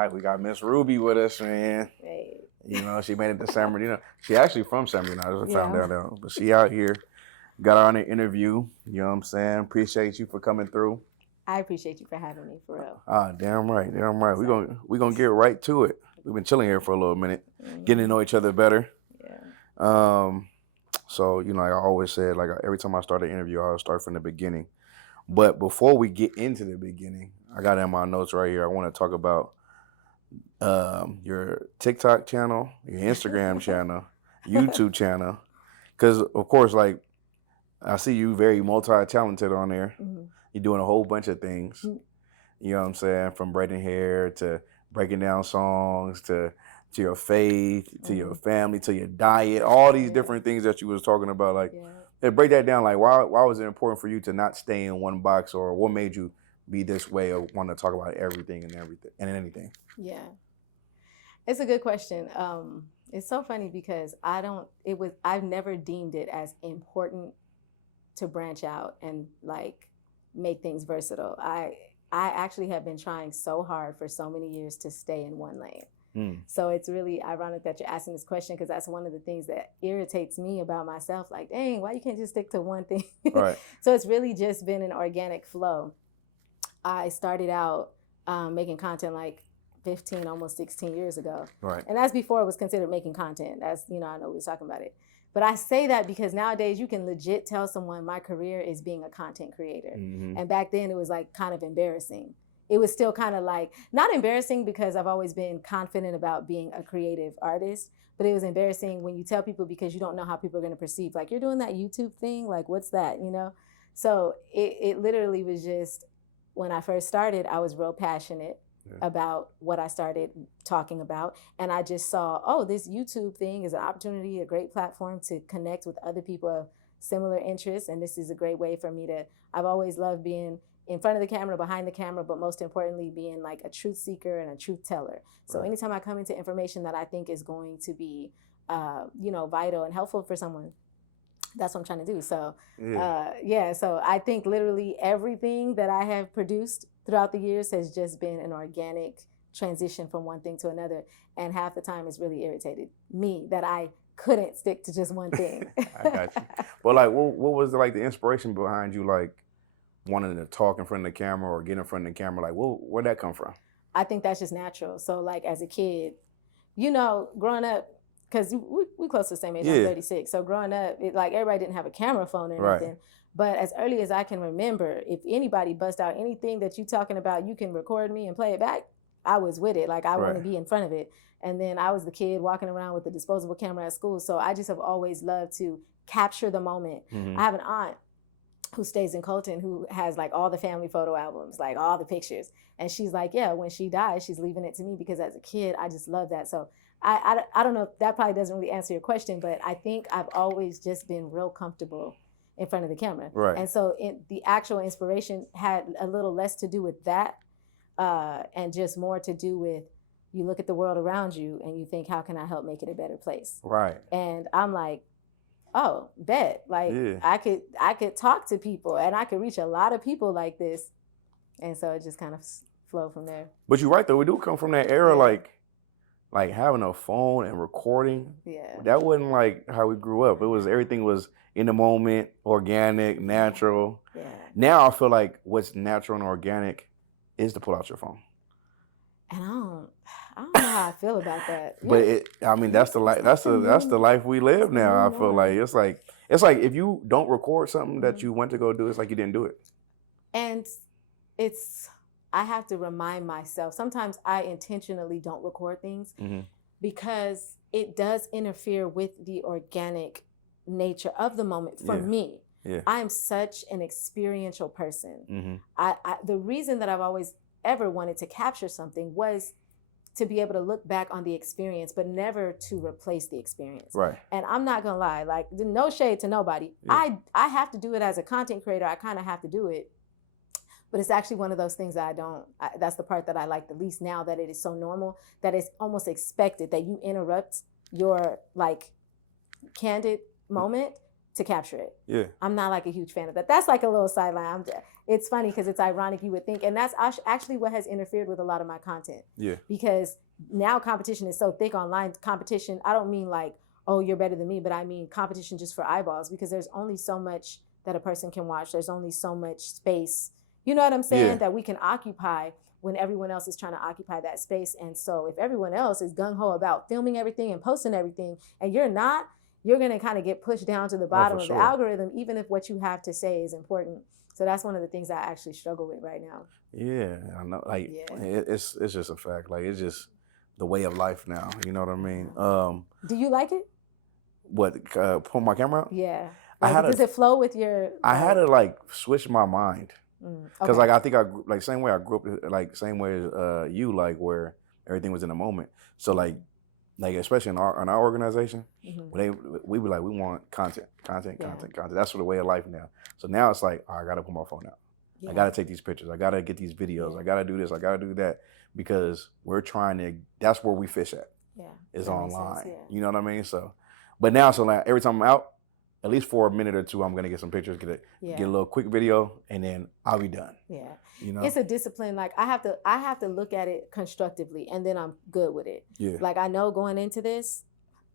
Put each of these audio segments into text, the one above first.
right, we got Miss Ruby with us, man. Hey. You know, she made it to San Bernardino. She actually from San Bernardino, I found out. But she out here, got her on an interview. You know what I'm saying? Appreciate you for coming through. I appreciate you for having me, for real. Damn right. We gonna get right to it. We've been chilling here for a little minute, getting to know each other better. Yeah. So, you know, like I always said, like every time I start an interview, I'll start from the beginning. But before we get into the beginning, I got in my notes right here. I want to talk about your TikTok channel, your Instagram channel, YouTube channel. Because, of course, like, I see you very multi-talented on there. Mm-hmm. You're doing a whole bunch of things. You know what I'm saying? From braiding hair to breaking down songs to your faith, to your family, to your diet, all these different things that you was talking about. Like, break that down. Like, why was it important for you to not stay in one box, or what made you be this way or want to talk about everything and anything? Yeah, it's a good question. It's so funny because I've never deemed it as important to branch out and like make things versatile. I actually have been trying so hard for so many years to stay in one lane. So it's really ironic that you're asking this question, because that's one of the things that irritates me about myself. Like, dang, why you can't just stick to one thing? Right. So it's really just been an organic flow. I started out making content like 15, almost 16 years ago. Right. And that's before it was considered making content. That's, I know we was talking about it. But I say that because nowadays you can legit tell someone my career is being a content creator. Mm-hmm. And back then it was like kind of embarrassing. It was still kind of like, not embarrassing because I've always been confident about being a creative artist, but it was embarrassing when you tell people because you don't know how people are going to perceive. Like, you're doing that YouTube thing? Like, what's that, So it literally was just, when I first started, I was real passionate about what I started talking about. And I just saw, this YouTube thing is an opportunity, a great platform to connect with other people of similar interests. And this is a great way for me I've always loved being in front of the camera, behind the camera, but most importantly, being like a truth seeker and a truth teller. So anytime I come into information that I think is going to be, vital and helpful for someone, that's what I'm trying to do. So, so I think literally everything that I have produced throughout the years has just been an organic transition from one thing to another. And half the time it's really irritated me that I couldn't stick to just one thing. I got you. But like, what was like the inspiration behind you, like wanting to talk in front of the camera or get in front of the camera? Like, where'd that come from? I think that's just natural. So like as a kid, growing up, because we close to the same age, I'm 36. So growing up, like everybody didn't have a camera phone or anything. But as early as I can remember, if anybody bust out anything that you talking about, you can record me and play it back, I was with it. Like, I want to be in front of it. And then I was the kid walking around with the disposable camera at school. So I just have always loved to capture the moment. Mm-hmm. I have an aunt who stays in Colton who has like all the family photo albums, like all the pictures. And she's like, when she dies, she's leaving it to me, because as a kid, I just love that. So I don't know, that probably doesn't really answer your question, but I think I've always just been real comfortable in front of the camera. Right. And so the actual inspiration had a little less to do with that and just more to do with, you look at the world around you and you think, how can I help make it a better place? Right. And I'm like, bet. Like, I could talk to people and I could reach a lot of people like this. And so it just kind of flowed from there. But you're right, though. We do come from that era, like having a phone and recording. Yeah. That wasn't like how we grew up. Everything was in the moment, organic, natural. Yeah. Now I feel like what's natural and organic is to pull out your phone. And I don't know how I feel about that. But that's the life. That's the life we live now. I feel like it's like if you don't record something that you went to go do, it's like you didn't do it. And I have to remind myself. Sometimes I intentionally don't record things because it does interfere with the organic nature of the moment for me. Yeah. I am such an experiential person. Mm-hmm. The reason that I've always ever wanted to capture something was to be able to look back on the experience, but never to replace the experience. Right. And I'm not gonna lie, like, no shade to nobody. Yeah. I have to do it as a content creator. I kind of have to do it. But it's actually one of those things that that's the part that I like the least now, that it is so normal, that it's almost expected that you interrupt your like candid moment to capture it. Yeah. I'm not like a huge fan of that. That's like a little sideline. it's funny because it's ironic you would think, and that's actually what has interfered with a lot of my content. Yeah. Because now competition is so thick online. Competition, I don't mean like, oh, you're better than me, but I mean competition just for eyeballs, because there's only so much that a person can watch. There's only so much space, you know what I'm saying, that we can occupy when everyone else is trying to occupy that space. And so if everyone else is gung-ho about filming everything and posting everything, and you're not, you're going to kind of get pushed down to the bottom of the algorithm, even if what you have to say is important. So that's one of the things I actually struggle with right now. Yeah, I know. Like, it's just a fact. Like, it's just the way of life now. You know what I mean? Do you like it? What, pull my camera out? Yeah. Like, does it flow with your... I had to, like, switch my mind. Because, like, I think like, same way I grew up, like, same way as you, like, where everything was in a moment. So, like especially in our organization, we be like, we want content. That's the way of life now. So now it's like, I gotta put my phone out. I gotta take these pictures. I gotta get these videos. I gotta do this. I gotta do that, because we're trying to. That's where we fish at. Is online. You know what I mean? So, but now, so like every time I'm out, at least for a minute or two, I'm gonna get some pictures, get a little quick video, and then I'll be done. Yeah. You know? It's a discipline. Like I have to look at it constructively, and then I'm good with it. Yeah. Like I know going into this,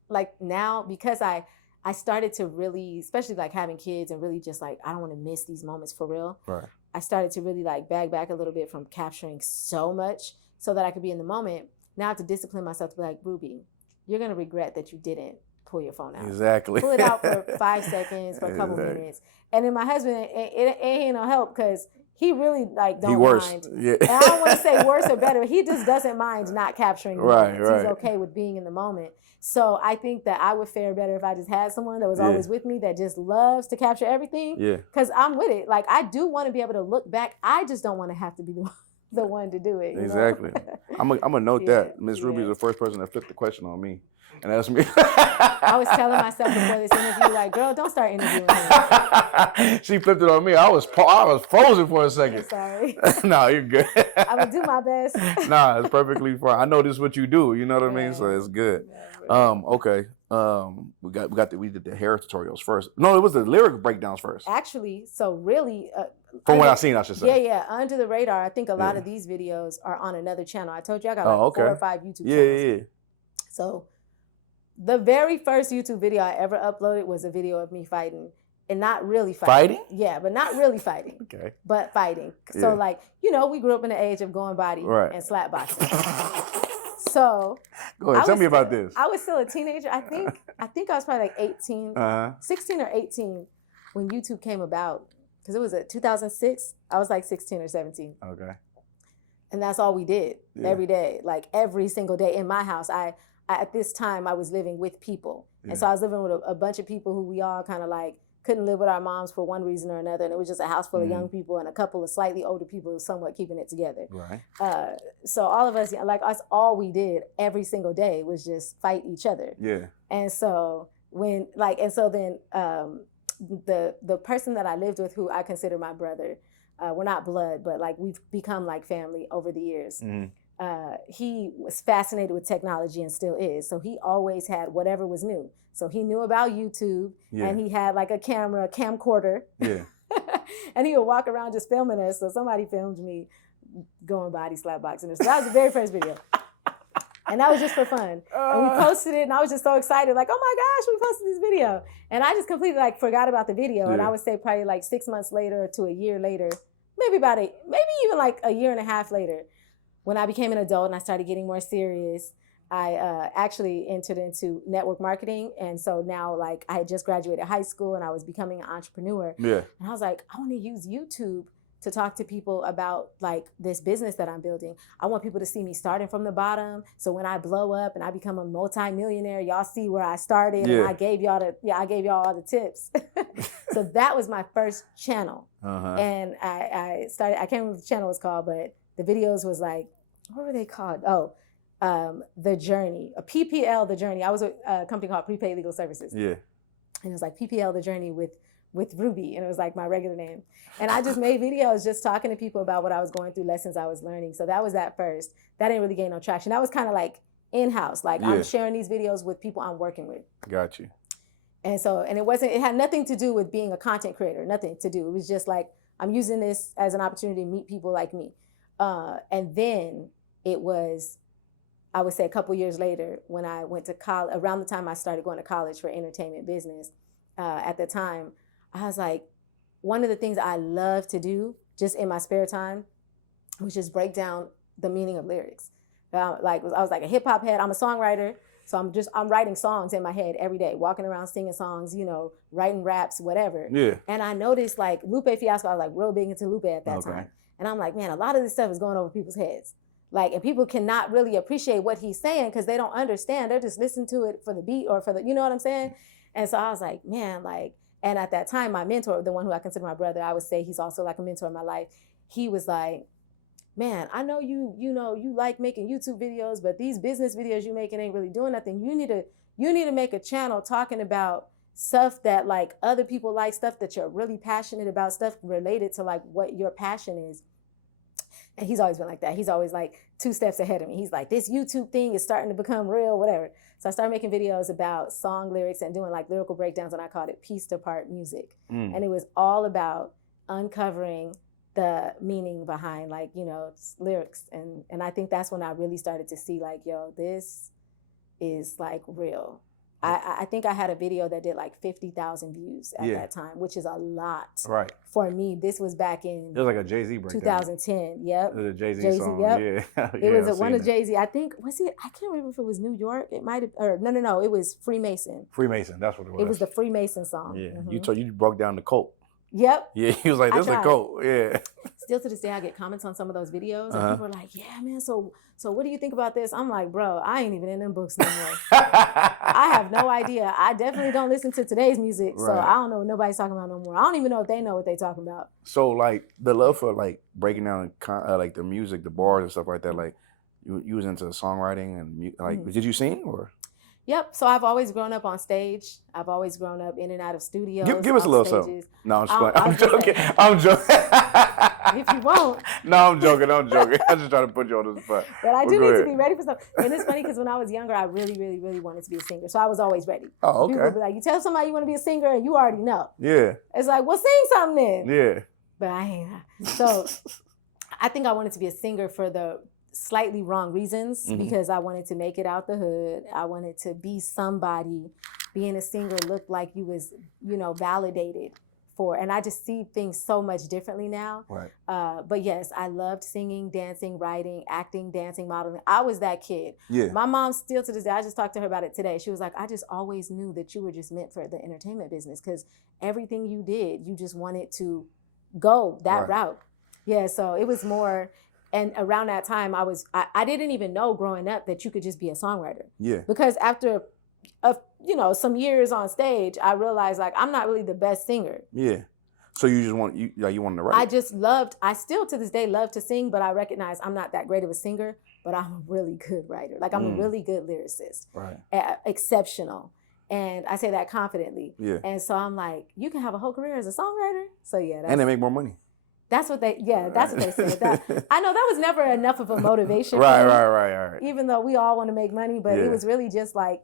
like now, because I started to really, especially like having kids and really just like, I don't want to miss these moments for real. Right. I started to really like bag back a little bit from capturing so much so that I could be in the moment. Now I have to discipline myself to be like, Ruby, you're going to regret that you didn't pull your phone out. Exactly. Pull it out for 5 seconds, for a couple minutes. And then my husband, it ain't no help, because he really like don't mind. Yeah. And I don't want to say worse or better. He just doesn't mind not capturing the moments. He's okay with being in the moment. So I think that I would fare better if I just had someone that was always with me, that just loves to capture everything. Yeah. Because I'm with it. Like I do want to be able to look back. I just don't want to have to be the one to do it. Exactly. I'm gonna note that Miss Ruby is the first person that flipped the question on me. And that's me. I was telling myself before this interview, like, girl, don't start interviewing him. She flipped it on me. I was frozen for a second. I'm sorry. No, you're good. I'm gonna do my best. Nah, it's perfectly fine. I know this is what you do. You know what I mean? So it's good. Okay. We did the hair tutorials first. No, it was the lyric breakdowns first. Actually, so really, from what I've seen, I should say. Yeah, under the radar. I think a lot of these videos are on another channel. I told you I got like 4 or 5 YouTube channels. Yeah. So the very first YouTube video I ever uploaded was a video of me fighting. And not really fighting. Yeah, but not really fighting. Okay. But fighting. So like, you know, we grew up in the age of going body and slap boxing. So go ahead, tell me about this. I was still a teenager. I think I was probably like 18, 16 or 18 when YouTube came about. Because it was 2006. I was like 16 or 17. Okay. And that's all we did every day. Like every single day in my house. At this time I was living with people. And so I was living with a bunch of people who we all kind of like couldn't live with our moms for one reason or another. And it was just a house full of young people and a couple of slightly older people somewhat keeping it together. Right. So all of us, like us, all we did every single day was just fight each other. Yeah. And so then the person that I lived with, who I consider my brother, we're not blood, but like we've become like family over the years. He was fascinated with technology and still is. So he always had whatever was new. So he knew about YouTube and he had like a camcorder. Yeah. And he would walk around just filming us. So somebody filmed me going body slap boxing. So that was the very first video. And that was just for fun. And we posted it and I was just so excited, like, oh my gosh, we posted this video. And I just completely like forgot about the video. And I would say probably like 6 months later to a year later, maybe even like a year and a half later, when I became an adult and I started getting more serious, I actually entered into network marketing. And so now like I had just graduated high school and I was becoming an entrepreneur. Yeah. And I was like, I want to use YouTube to talk to people about like this business that I'm building. I want people to see me starting from the bottom. So when I blow up and I become a multi-millionaire, y'all see where I started and I gave y'all all the tips. So that was my first channel. And I can't remember what the channel was called, but the videos was like, what were they called? The Journey, a PPL, The Journey. I was a company called Prepaid Legal Services. Yeah. And it was like PPL, The Journey with Ruby, and it was like my regular name. And I just made videos just talking to people about what I was going through, lessons I was learning. So that was that first. That didn't really gain no traction. That was kind of like in-house. Like I'm sharing these videos with people I'm working with. Got you. And so, and it had nothing to do with being a content creator, nothing to do. It was just like I'm using this as an opportunity to meet people like me. And then it was, I would say a couple years later when I went to college, around the time I started going to college for entertainment business, at the time, I was like, one of the things I love to do just in my spare time was just break down the meaning of lyrics. I was like a hip hop head. I'm a songwriter. So I'm writing songs in my head every day, walking around singing songs, writing raps, whatever. Yeah. And I noticed like Lupe Fiasco, I was like real big into Lupe at that time. And I'm like, man, a lot of this stuff is going over people's heads. Like, and people cannot really appreciate what he's saying because they don't understand. They're just listening to it for the beat or for the, you know what I'm saying? And so I was like, man, and at that time, my mentor, the one who I consider my brother, I would say he's also like a mentor in my life. He was like, man, I know you like making YouTube videos, but these business videos you making ain't really doing nothing. You need to make a channel talking about stuff that like other people like, stuff that you're really passionate about, stuff related to like what your passion is. And he's always been like that. He's always like 2 steps ahead of me. He's like, this YouTube thing is starting to become real, whatever. So I started making videos about song lyrics and doing like lyrical breakdowns, and I called it Piece to Part Music. And it was all about uncovering the meaning behind like, lyrics. And I think that's when I really started to see like, yo, this is like real. I think I had a video that did like 50,000 views at that time, which is a lot. Right. For me, this was back in it was like a Jay-Z breakdown. 2010. Yep. It was a Jay-Z song. Yep. Yeah. It was one of Jay-Z. I think, I can't remember if it was New York. It might have, or no, it was Freemason. Freemason, that's what it was. It was the Freemason song. Yeah. Mm-hmm. You broke down the cult. Yep. Yeah, he was like, this is a cult. Yeah. Still to this day, I get comments on some of those videos, and people are like, yeah, man, so what do you think about this? I'm like, bro, I ain't even in them books no more. I have no idea. I definitely don't listen to today's music, so I don't know what nobody's talking about no more. I don't even know if they know what they talking about. So, like, the love for, like, breaking down, like, the music, the bars and stuff like that, like, you was into songwriting and, like, did you sing, or? Yep. So I've always grown up on stage. I've always grown up in and out of studios. Give us a little something. No, I'm just playing. I'm joking. I'm joking. If you won't. No, I'm joking. I'm just trying to put you on the spot. But I do need to be ready for stuff. And it's funny because when I was younger, I really, really, really wanted to be a singer. So I was always ready. Oh, okay. People would be like, you tell somebody you want to be a singer and you already know. Yeah. It's like, well, sing something then. Yeah. But I ain't. So I think I wanted to be a singer for the slightly wrong reasons, because I wanted to make it out the hood. I wanted to be somebody. Being a singer looked like you was, validated for, and I just see things so much differently now. Right. But yes, I loved singing, dancing, writing, acting, dancing, modeling. I was that kid. Yeah. My mom still to this day, I just talked to her about it today. She was like, I just always knew that you were just meant for the entertainment business because everything you did, you just wanted to go that route. Yeah, so it was more. And around that time, I didn't even know growing up that you could just be a songwriter. Yeah. Because after, some years on stage, I realized like I'm not really the best singer. Yeah. So you just want you wanted to write. I still to this day love to sing, but I recognize I'm not that great of a singer. But I'm a really good writer. Like I'm a really good lyricist. Right. Exceptional. And I say that confidently. Yeah. And so I'm like, you can have a whole career as a songwriter. So yeah. And they make more money. That's what they said. I know that was never enough of a motivation. Right. Even though we all want to make money, but it was really just like,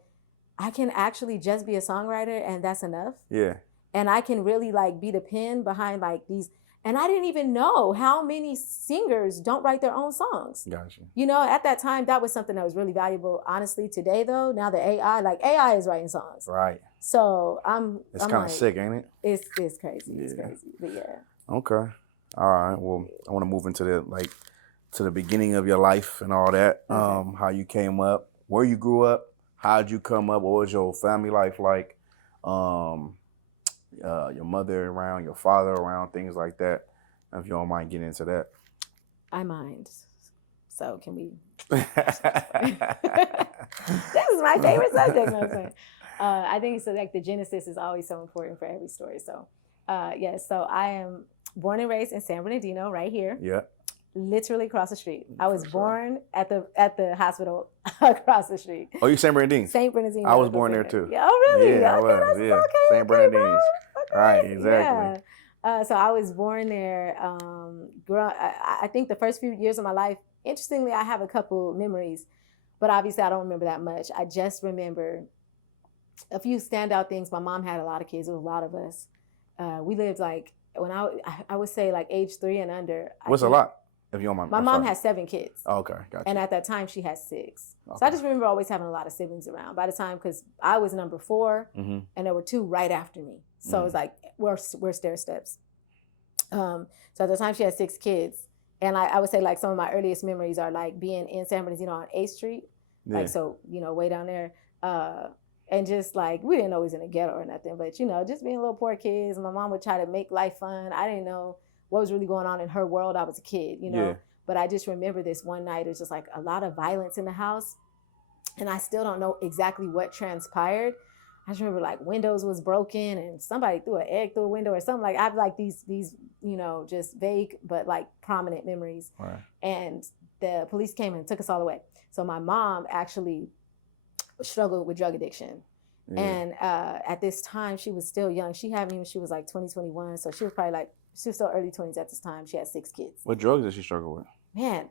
I can actually just be a songwriter and that's enough. Yeah. And I can really like be the pen behind like these. And I didn't even know how many singers don't write their own songs. Gotcha. At that time, that was something that was really valuable. Honestly, today though, now the AI is writing songs. Right. So it's kind of sick, ain't it? It's crazy. Yeah. It's crazy. But yeah. Okay. All right. Well, I want to move into the beginning of your life and all that. How you came up, where you grew up, how'd you come up, what was your family life like, your mother around, your father around, things like that. If you don't mind getting into that. I mind. So can we? This is my favorite subject. No, I'm saying. I think so. Like the genesis is always so important for every story. So, So I am born and raised in San Bernardino, right here. Yeah. Literally across the street. I was born at the hospital across the street. Oh, you San Bernardino? St. Bernardino. I was born there too. Yeah, oh, really? Yeah, I was. Yeah. Okay, St. Bernardino. Okay. Right, exactly. Yeah. So I was born there. I think the first few years of my life, interestingly, I have a couple memories, but obviously I don't remember that much. I just remember a few standout things. My mom had a lot of kids. There was a lot of us. We lived like when I would say like age 3 and under. What's a lot? If you don't mind. My mom has 7 kids. Oh, okay, gotcha. And at that time, she had 6. Okay. So I just remember always having a lot of siblings around. By the time, because I was number 4, Mm-hmm. and there were 2 right after me. So it was like, we're stair steps. So at the time, she had 6 kids. And I would say like some of my earliest memories are like being in San Bernardino on 8th Street. Yeah. Like, so, way down there. And just like, we didn't know we was in a ghetto or nothing, but just being little poor kids. My mom would try to make life fun. I didn't know what was really going on in her world. I was a kid, Yeah. But I just remember this one night, it was just like a lot of violence in the house. And I still don't know exactly what transpired. I just remember like windows was broken and somebody threw an egg through a window or something. Like I have like these, just vague, but like prominent memories. Right. And the police came and took us all away. So my mom actually struggled with drug addiction. Yeah. And at this time, she was still young. She had me when she was like 20, 21. So she was probably like, she was still early 20s at this time. She had 6 kids. What drugs did she struggle with? Man,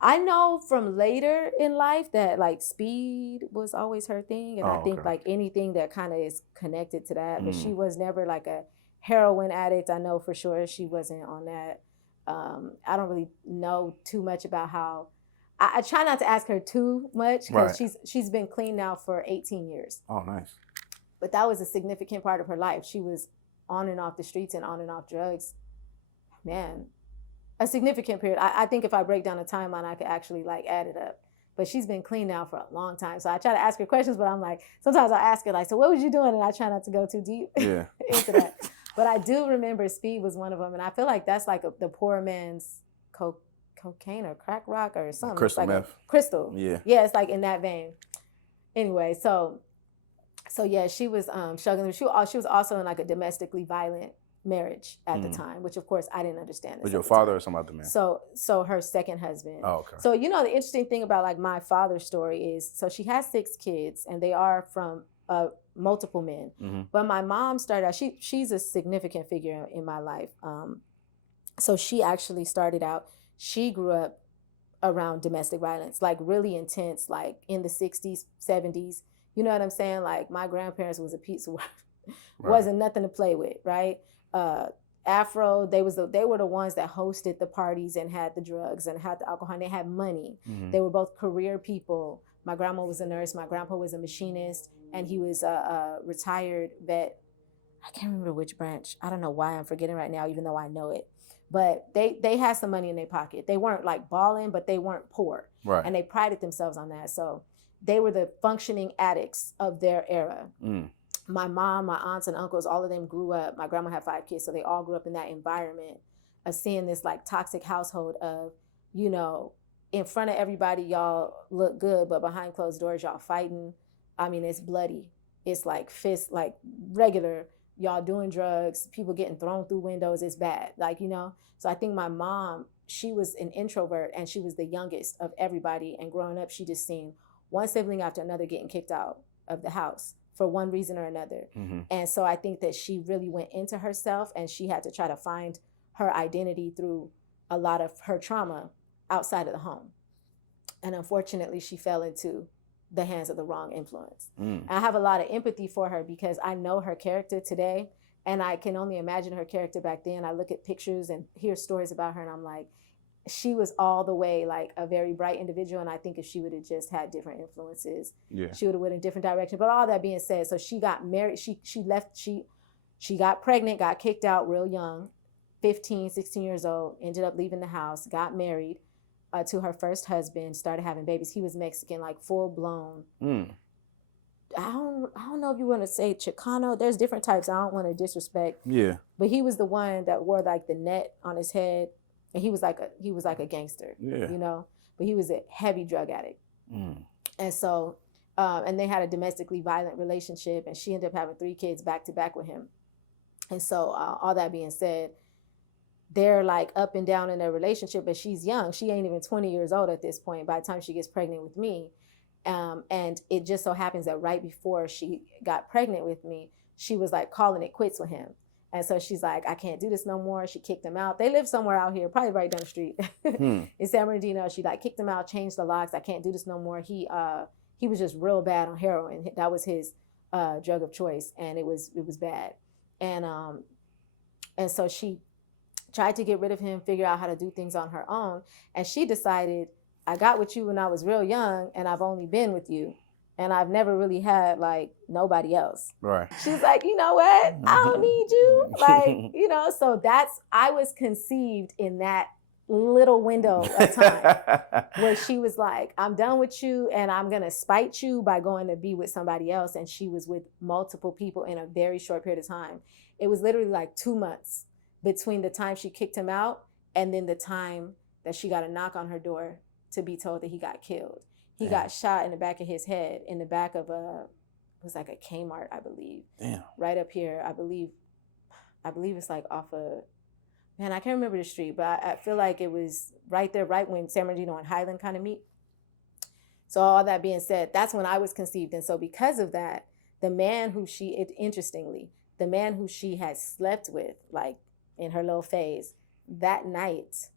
I know from later in life that like speed was always her thing. And I think like anything that kind of is connected to that. But she was never like a heroin addict. I know for sure she wasn't on that. I don't really know too much about how. I try not to ask her too much because she's been clean now for 18 years. Oh, nice. But that was a significant part of her life. She was on and off the streets and on and off drugs. Man, a significant period. I think if I break down the timeline, I could actually like add it up. But she's been clean now for a long time. So I try to ask her questions, but I'm like, sometimes I ask her like, so what was you doing? And I try not to go too deep into that. But I do remember speed was one of them. And I feel like that's like the poor man's cocaine or crack rock or something. Crystal like meth. Crystal. Yeah. Yeah, it's like in that vein. Anyway, so yeah, she was struggling. She was also in like a domestically violent marriage at the time, which of course I didn't understand. Was your father or some other man? So her second husband. Oh, okay. So the interesting thing about like my father's story is, so she has 6 kids and they are from multiple men. Mm-hmm. But my mom started out, she's a significant figure in my life. So she actually started out, she grew up around domestic violence, like really intense, like in the 60s, 70s. You know what I'm saying? Like my grandparents was a piece of work. Wasn't nothing to play with, right? Afro, they were the ones that hosted the parties and had the drugs and had the alcohol, and they had money. Mm-hmm. They were both career people. My grandma was a nurse, my grandpa was a machinist, and he was a retired vet. I can't remember which branch. I don't know why I'm forgetting right now, even though I know it. But they had some money in their pocket. They weren't like balling, but they weren't poor. Right. And they prided themselves on that. So they were the functioning addicts of their era. Mm. My mom, my aunts and uncles, all of them grew up. My grandma had 5 kids, so they all grew up in that environment of seeing this like toxic household of, in front of everybody, y'all look good, but behind closed doors, y'all fighting. I mean, it's bloody. It's like fists, like regular, y'all doing drugs, people getting thrown through windows. It's bad, So I think my mom, she was an introvert and she was the youngest of everybody. And growing up, she just seen one sibling after another getting kicked out of the house for one reason or another. Mm-hmm. And so I think that she really went into herself and she had to try to find her identity through a lot of her trauma outside of the home. And unfortunately, she fell into the hands of the wrong influence. Mm. I have a lot of empathy for her because I know her character today and I can only imagine her character back then. I look at pictures and hear stories about her and I'm like, she was all the way like a very bright individual. And I think if she would have just had different influences, she would have went in a different direction. But all that being said, so she got married, she left, she got pregnant, got kicked out real young, 15, 16 years old, ended up leaving the house, got married to her first husband, started having babies. He was Mexican, like full blown. Mm. I don't know if you want to say Chicano. There's different types. I don't want to disrespect. Yeah. But he was the one that wore like the net on his head. And he was like a gangster, but he was a heavy drug addict. Mm. And so, and they had a domestically violent relationship and she ended up having 3 kids back to back with him. And so all that being said, they're like up and down in their relationship, but she's young. She ain't even 20 years old at this point by the time she gets pregnant with me. And it just so happens that right before she got pregnant with me, she was like calling it quits with him. And so she's like, I can't do this no more. She kicked him out. They live somewhere out here, probably right down the street in San Bernardino. She like kicked him out, changed the locks. I can't do this no more. He was just real bad on heroin. That was his drug of choice. And it was bad. And And so she tried to get rid of him, figure out how to do things on her own. And she decided, I got with you when I was real young, and I've only been with you. And I've never really had like nobody else. Right. She's like, you know what? I don't need you. Like, you know, so I was conceived in that little window of time where she was like, I'm done with you and I'm going to spite you by going to be with somebody else. And she was with multiple people in a very short period of time. It was literally like 2 months between the time she kicked him out and then the time that she got a knock on her door to be told that he got killed. He got shot in the back of his head, in the back of it was like a Kmart, I believe. Damn. Right up here, I believe it's like off of, man, I can't remember the street, but I feel like it was right there, right when San Bernardino and Highland kind of meet. So all that being said, that's when I was conceived. And so because of that, the man who interestingly, the man who she had slept with, like in her little phase, that night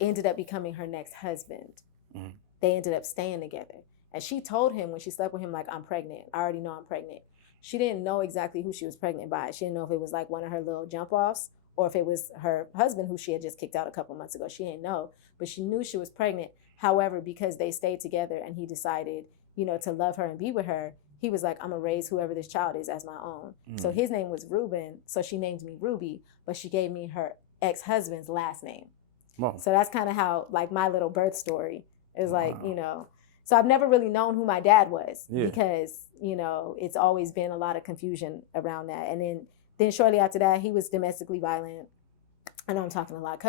ended up becoming her next husband. Mm-hmm. They ended up staying together. And she told him when she slept with him, like, I'm pregnant. I already know I'm pregnant. She didn't know exactly who she was pregnant by. She didn't know if it was like one of her little jump offs or if it was her husband who she had just kicked out a couple months ago. She didn't know, but she knew she was pregnant. However, because they stayed together and he decided, you know, to love her and be with her, he was like, I'm gonna raise whoever this child is as my own. So his name was Reuben. So she named me Ruby, but she gave me her ex-husband's last name. Wow. So that's kind of how, like, my little birth story is like, you know, so I've never really known who my dad was because, you know, it's always been a lot of confusion around that. And then shortly after that, he was domestically violent. I know I'm talking a lot.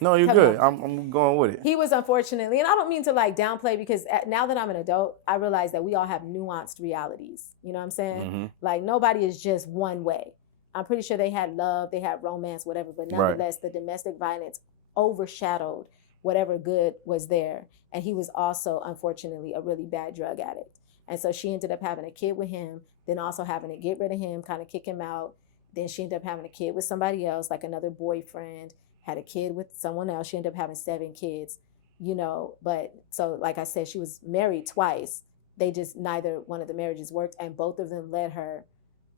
No, you're good. I'm going with it. He was, unfortunately, and I don't mean to like downplay, because now that I'm an adult, I realize that we all have nuanced realities. You know what I'm saying? Mm-hmm. Like, nobody is just one way. I'm pretty sure they had love, they had romance, whatever, but nonetheless, the domestic violence overshadowed whatever good was there. And he was also, unfortunately, a really bad drug addict. And so she ended up having a kid with him, then also having to get rid of him, kind of kick him out. Then she ended up having a kid with somebody else, like another boyfriend, had a kid with someone else. She ended up having 7 kids, you know. But so, like I said, she was married twice. They just, neither one of the marriages worked, and both of them led her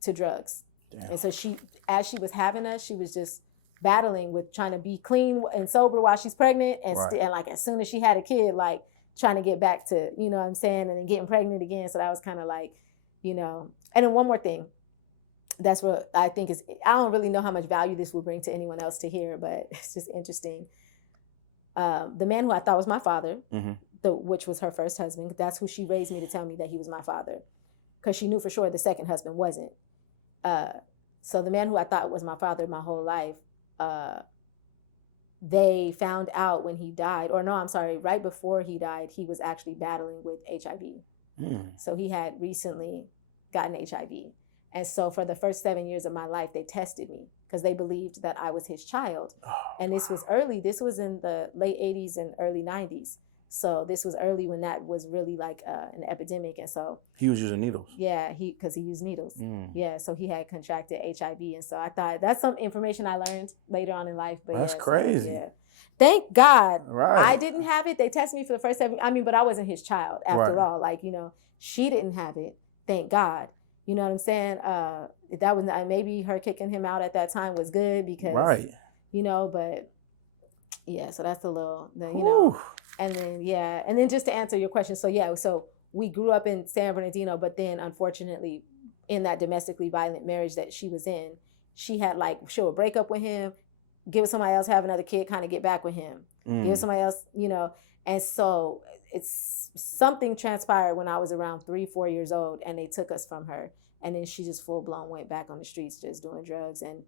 to drugs. Damn. And so she, as she was having us, she was just battling with trying to be clean and sober while she's pregnant, and and like as soon as she had a kid, like trying to get back to, you know what I'm saying, and then getting pregnant again. So that was kind of like, you know. And then one more thing, that's what I think is, I don't really know how much value this will bring to anyone else to hear, but it's just interesting. The man who I thought was my father, which was her first husband, that's who she raised me to tell me that he was my father, because she knew for sure the second husband wasn't. So the man who I thought was my father my whole life, they found out when he died, or no, I'm sorry, right before he died, he was actually battling with HIV. So he had recently gotten HIV. And so for the first 7 years of my life, they tested me because they believed that I was his child. And this was early. This was in the late 80s and early 90s. So this was early when that was really like an epidemic. And so he was using needles. Yeah, because he used needles. Yeah, so he had contracted HIV. And so I thought that's some information I learned later on in life. But that's crazy. So, yeah. Thank God I didn't have it. They tested me for the first 7. I mean, but I wasn't his child after all. Like, you know, she didn't have it. Thank God. You know what I'm saying? That was, maybe her kicking him out at that time was good because, you know, but yeah, so that's a little, you know, and then just to answer your question. So we grew up in San Bernardino, but then unfortunately in that domestically violent marriage that she was in, she would break up with him, get with somebody else, have another kid, kind of get back with him, get with somebody else, you know. And so something transpired when I was around 3-4 years old, and they took us from her. And then she just full blown went back on the streets, just doing drugs and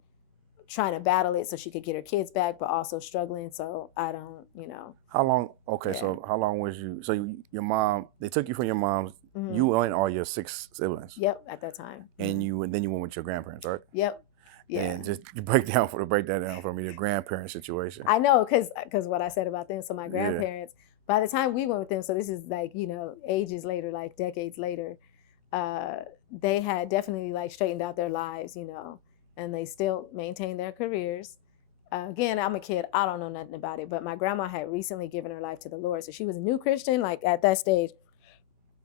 trying to battle it so she could get her kids back, but also struggling. So I don't, you know. How long? Okay, so how long was you? So your mom, they took you from your mom's. You and all your 6 siblings. Yep, at that time. And then you went with your grandparents, right? Yep. Yeah. And just break that down for me, the grandparent situation. I know, because what I said about them. So my grandparents, by the time we went with them, so this is like, you know, ages later, like decades later, they had definitely like straightened out their lives, you know, and they still maintain their careers. Again, I'm a kid. I don't know nothing about it, but my grandma had recently given her life to the Lord. So she was a new Christian, like at that stage.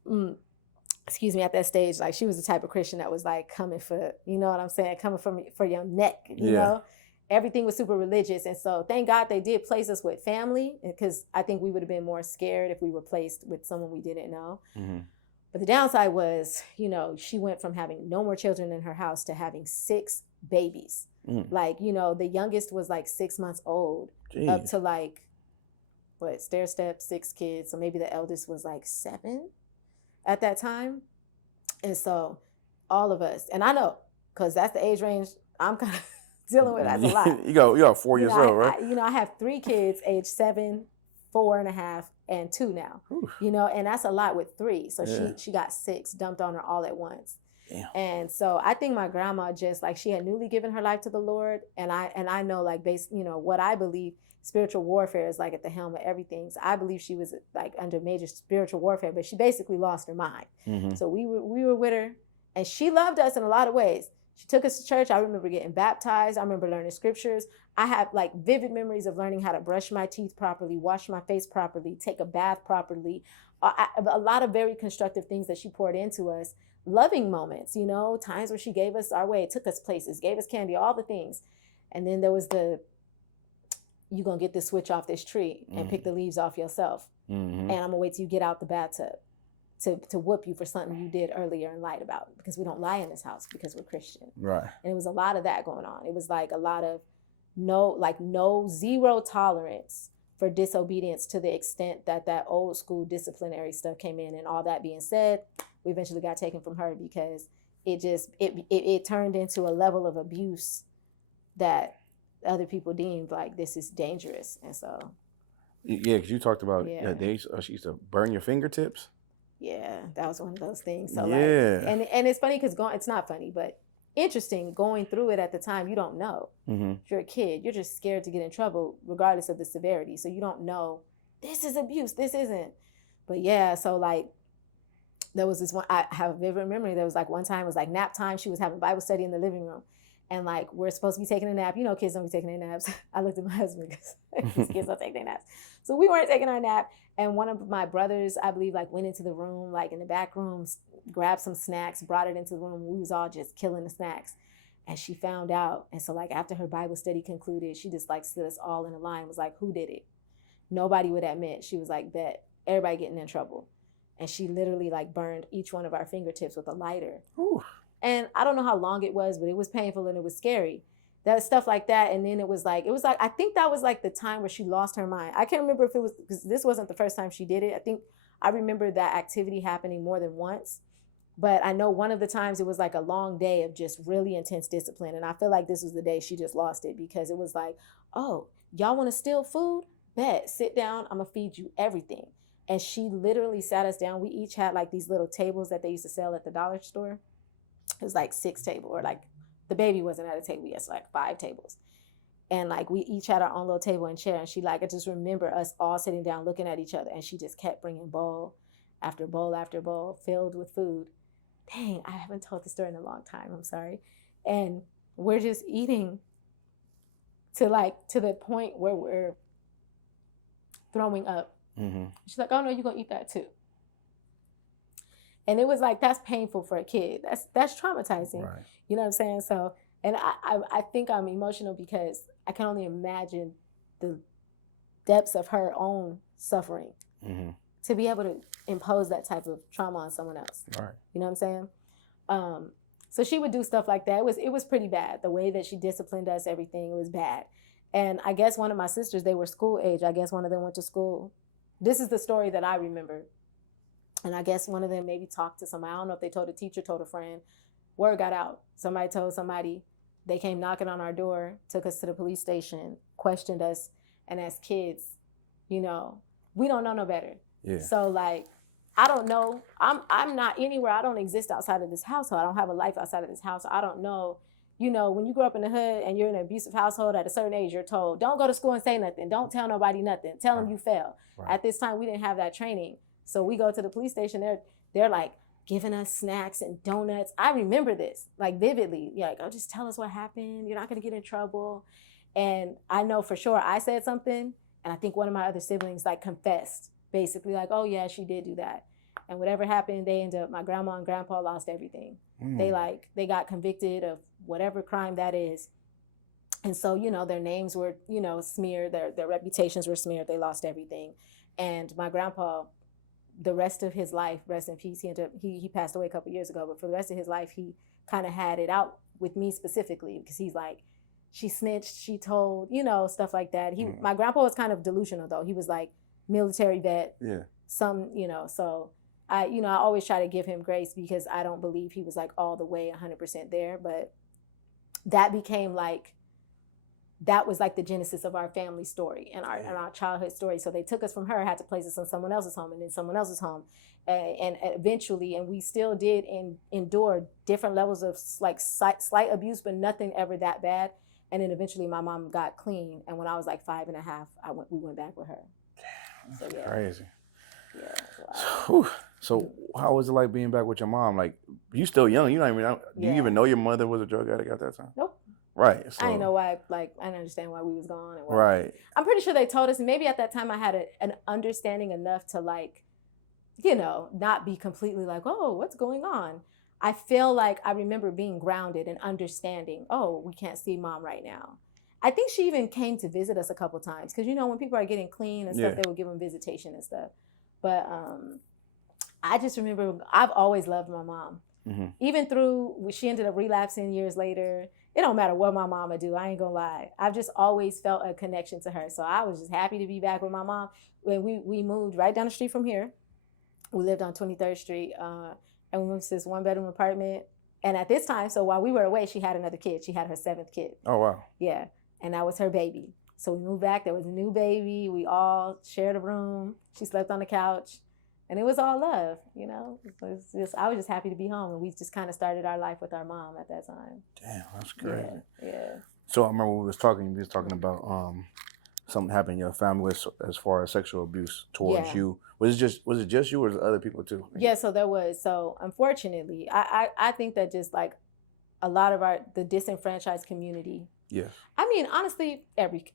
At that stage, like she was the type of Christian that was like coming for, you know what I'm saying, coming for your neck, you know? everything was super religious. And so thank God they did place us with family, because I think we would have been more scared if we were placed with someone we didn't know. Mm-hmm. But the downside was, she went from having no more children in her house to having 6 babies. Like, the youngest was like 6 months old. Jeez. Up to like, stair step, 6 kids. So maybe the eldest was like 7 at that time. And so all of us, and I know, because that's the age range I'm kind of dealing with. That's a lot. you got 4 yourself, right? I have 3 kids age 7, 4.5, and 2 now. Oof. And that's a lot with 3. So she got 6 dumped on her all at once. Damn. And so I think my grandma just like, she had newly given her life to the Lord. And I know like what I believe spiritual warfare is like at the helm of everything. So I believe she was like under major spiritual warfare, but she basically lost her mind. Mm-hmm. So we were with her, and she loved us in a lot of ways. She took us to church. I remember getting baptized. I remember learning scriptures. I have like vivid memories of learning how to brush my teeth properly, wash my face properly, take a bath properly. A lot of very constructive things that she poured into us. Loving moments, times where she gave us our way, took us places, gave us candy, all the things. And then there was you gonna get this switch off this tree and pick the leaves off yourself. Mm-hmm. And I'm gonna wait till you get out the bathtub to whoop you for something you did earlier and lied about, because we don't lie in this house because we're Christian. Right. And it was a lot of that going on. It was like a lot of zero tolerance for disobedience, to the extent that old school disciplinary stuff came in. And all that being said, we eventually got taken from her because it turned into a level of abuse that other people deemed like, this is dangerous. And so because you talked about she used to burn your fingertips. Yeah, that was one of those things. So and it's funny because it's not funny, but interesting, going through it at the time, you don't know. Mm-hmm. If you're a kid, you're just scared to get in trouble regardless of the severity. So you don't know, this is abuse, this isn't. But yeah, so like there was this one, I have a vivid memory. There was like one time, it was like nap time. She was having Bible study in the living room. And like, we're supposed to be taking a nap. Kids don't be taking their naps. I looked at my husband because these kids don't take their naps. So we weren't taking our nap. And one of my brothers, I believe, like went into the room, like in the back room, grabbed some snacks, brought it into the room. We was all just killing the snacks. And she found out. And so like after her Bible study concluded, she just like stood us all in a line, was like, who did it? Nobody would admit. She was like, bet, everybody getting in trouble. And she literally like burned each one of our fingertips with a lighter. Ooh. And I don't know how long it was, but it was painful and it was scary. That was stuff like that. And then it was like, I think that was like the time where she lost her mind. I can't remember if it was, because this wasn't the first time she did it. I remember that activity happening more than once. But I know one of the times it was like a long day of just really intense discipline. And I feel like this was the day she just lost it, because it was like, oh, y'all want to steal food? Bet, sit down, I'm going to feed you everything. And she literally sat us down. We each had like these little tables that they used to sell at the dollar store. It was like 6 tables, or like the baby wasn't at a table yet, so like 5 tables. And like we each had our own little table and chair. And she like, I just remember us all sitting down looking at each other. And she just kept bringing bowl after bowl after bowl filled with food. Dang, I haven't told this story in a long time. I'm sorry. And we're just eating to the point where we're throwing up. Mm-hmm. She's like, oh no, you're going to eat that too. And it was like, that's painful for a kid. That's traumatizing. Right. You know what I'm saying? So, and I think I'm emotional because I can only imagine the depths of her own suffering to be able to impose that type of trauma on someone else. Right. You know what I'm saying? So she would do stuff like that. It was pretty bad. The way that she disciplined us, everything, it was bad. And I guess one of my sisters, they were school age. I guess one of them went to school. This is the story that I remember. And I guess one of them maybe talked to somebody. I don't know if they told a teacher, told a friend. Word got out. Somebody told somebody. They came knocking on our door, took us to the police station, questioned us. And as kids, we don't know no better. Yeah. So like, I don't know. I'm not anywhere. I don't exist outside of this household. I don't have a life outside of this house. I don't know. When you grow up in the hood and you're in an abusive household, at a certain age, you're told, don't go to school and say nothing. Don't tell nobody nothing. Tell them you failed. Right. At this time, we didn't have that training. So we go to the police station. They're like giving us snacks and donuts. I remember this like vividly. You're like, oh, just tell us what happened. You're not going to get in trouble. And I know for sure I said something. And I think one of my other siblings like confessed, basically like, oh yeah, she did do that. And whatever happened, my grandma and grandpa lost everything. They got convicted of whatever crime that is. And so, their names were, smeared, their reputations were smeared, they lost everything. And my grandpa, the rest of his life, rest in peace, he passed away a couple years ago, but for the rest of his life, he kind of had it out with me specifically, because he's like, she snitched, she told, stuff like that. My grandpa was kind of delusional though. He was like military vet. Yeah. So I always try to give him grace, because I don't believe he was like all the way 100% there, but that became like, that was like the genesis of our family story and our childhood story. So they took us from her, had to place us in someone else's home, and then someone else's home. And eventually, and we still did endure different levels of like slight abuse, but nothing ever that bad. And then eventually my mom got clean. And when I was like 5.5, we went back with her. So, yeah. Crazy. Yeah. Wow. So how was it like being back with your mom? Like, you still young. Do you even know your mother was a drug addict at that time? Nope. Right. So, I didn't know why, I didn't understand why we was gone. And right. I'm pretty sure they told us, maybe at that time I had an understanding enough to like, not be completely like, oh, what's going on? I feel like I remember being grounded and understanding, oh, we can't see mom right now. I think she even came to visit us a couple times, because, when people are getting clean and stuff, they would give them visitation and stuff. But I just remember I've always loved my mom. Mm-hmm. Even through, she ended up relapsing years later. It don't matter what my mama do. I ain't gonna lie. I've just always felt a connection to her. So I was just happy to be back with my mom. When we moved right down the street from here, we lived on 23rd Street, and we moved to this 1-bedroom apartment. And at this time, so while we were away, she had another kid. She had her 7th kid. Oh, wow. Yeah, and that was her baby. So we moved back. There was a new baby. We all shared a room. She slept on the couch. And it was all love, I was just happy to be home. And we just kind of started our life with our mom at that time. Damn, that's great. Yeah. So I remember when we was talking about something happened in your family as far as sexual abuse towards you. Was it just you, or was it other people too? Yeah, so there was. So unfortunately, I think that just like a lot of the disenfranchised community. Yes. I mean, honestly,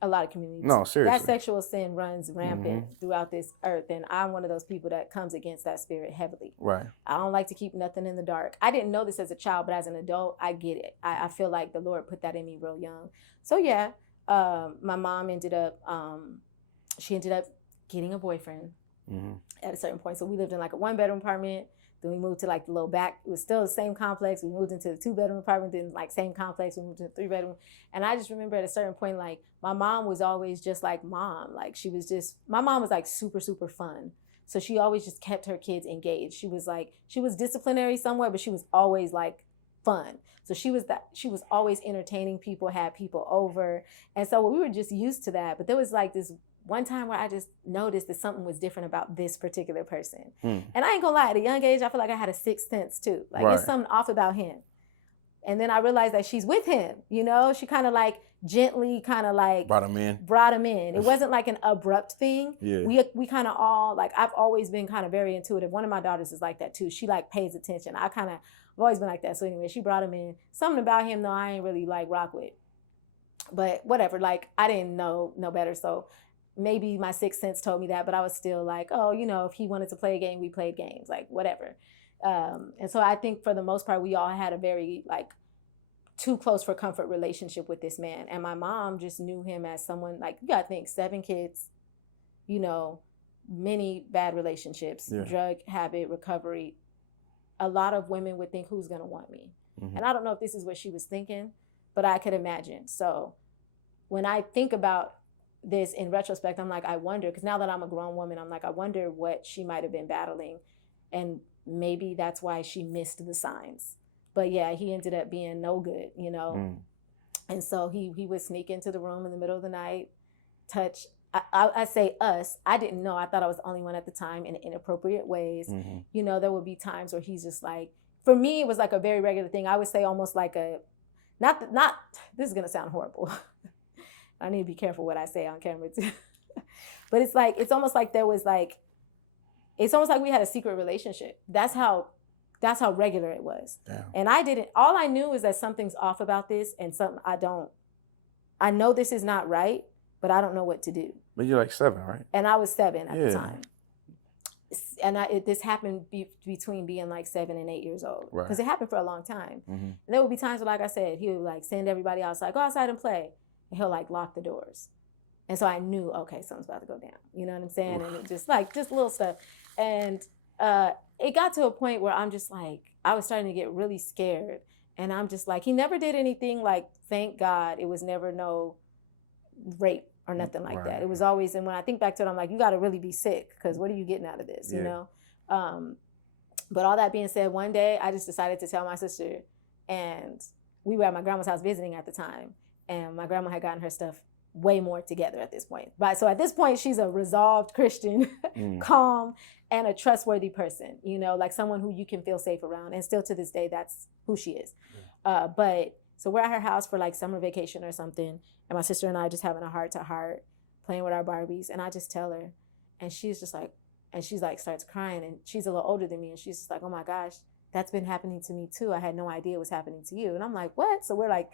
a lot of communities. No, seriously. That sexual sin runs rampant throughout this earth, and I'm one of those people that comes against that spirit heavily. Right. I don't like to keep nothing in the dark. I didn't know this as a child, but as an adult, I get it. I feel like the Lord put that in me real young. So yeah, my mom ended up getting a boyfriend at a certain point. So we lived in like a 1-bedroom apartment. Then we moved to like the little back. It was still the same complex. We moved into the 2-bedroom apartment. Then like same complex. We moved to the 3-bedroom. And I just remember at a certain point, like my mom was always just like mom. Like my mom was like super, super fun. So she always just kept her kids engaged. She was disciplinary somewhat, but she was always like fun. So she was always entertaining people, had people over. And so we were just used to that. But there was like this one time where I just noticed that something was different about this particular person. And I ain't gonna lie, at a young age, I feel like I had a sixth sense too. Like It's something off about him. And then I realized that she's with him, She kind of like gently kind of like brought him in. It wasn't like an abrupt thing. Yeah. We kind of all, like, I've always been kind of very intuitive. One of my daughters is like that too. She like pays attention. I've always been like that. So anyway, she brought him in. Something about him though I ain't really like rock with. But whatever, like I didn't know no better. So maybe my sixth sense told me that, but I was still like, oh, if he wanted to play a game, we played games, like whatever. And so I think for the most part, we all had a very like too close for comfort relationship with this man. And my mom just knew him as someone like, you gotta think 7 kids, many bad relationships, drug habit, recovery. A lot of women would think, who's gonna want me? And I don't know if this is what she was thinking, but I could imagine. So when I think about this in retrospect, I'm like, I wonder, because now that I'm a grown woman, I'm like, I wonder what she might have been battling. And maybe that's why she missed the signs. But yeah, he ended up being no good, And so he would sneak into the room in the middle of the night, touch, I say us, I didn't know. I thought I was the only one at the time, in inappropriate ways. There would be times where he's just like, for me, it was like a very regular thing. I would say almost like not, this is going to sound horrible. I need to be careful what I say on camera too. But it's almost like we had a secret relationship. That's how regular it was. Damn. And all I knew is that something's off about this, and something I know this is not right, but I don't know what to do. But you're like 7, right? And I was 7 at the time. And this happened between being like 7 and 8 years old. Because it happened for a long time. And there would be times where, like I said, he would like send everybody outside, go outside and play. and he'll like lock the doors. And so I knew, okay, something's about to go down. You know what I'm saying? Oof. And it just little stuff. And it got to a point where I'm just like, I was starting to get really scared. And I'm just like, he never did anything like, thank God, it was never no rape or nothing like that. It was always, and when I think back to it, I'm like, you got to really be sick, because what are you getting out of this, you know? But all that being said, one day I just decided to tell my sister, and we were at my grandma's house visiting at the time, and my grandma had gotten her stuff way more together at this point. But so at this point, she's a resolved Christian, calm, and a trustworthy person, you know, like someone who you can feel safe around. And still to this day, that's who she is. But so we're at her house for like summer vacation or something, and my sister and I just having a heart-to-heart, playing with our Barbies, and I just tell her, and she's just like, and she's like starts crying, and she's a little older than me, and she's just like, oh my gosh, that's been happening to me too. I had no idea it was happening to you. And I'm like, what? So we're like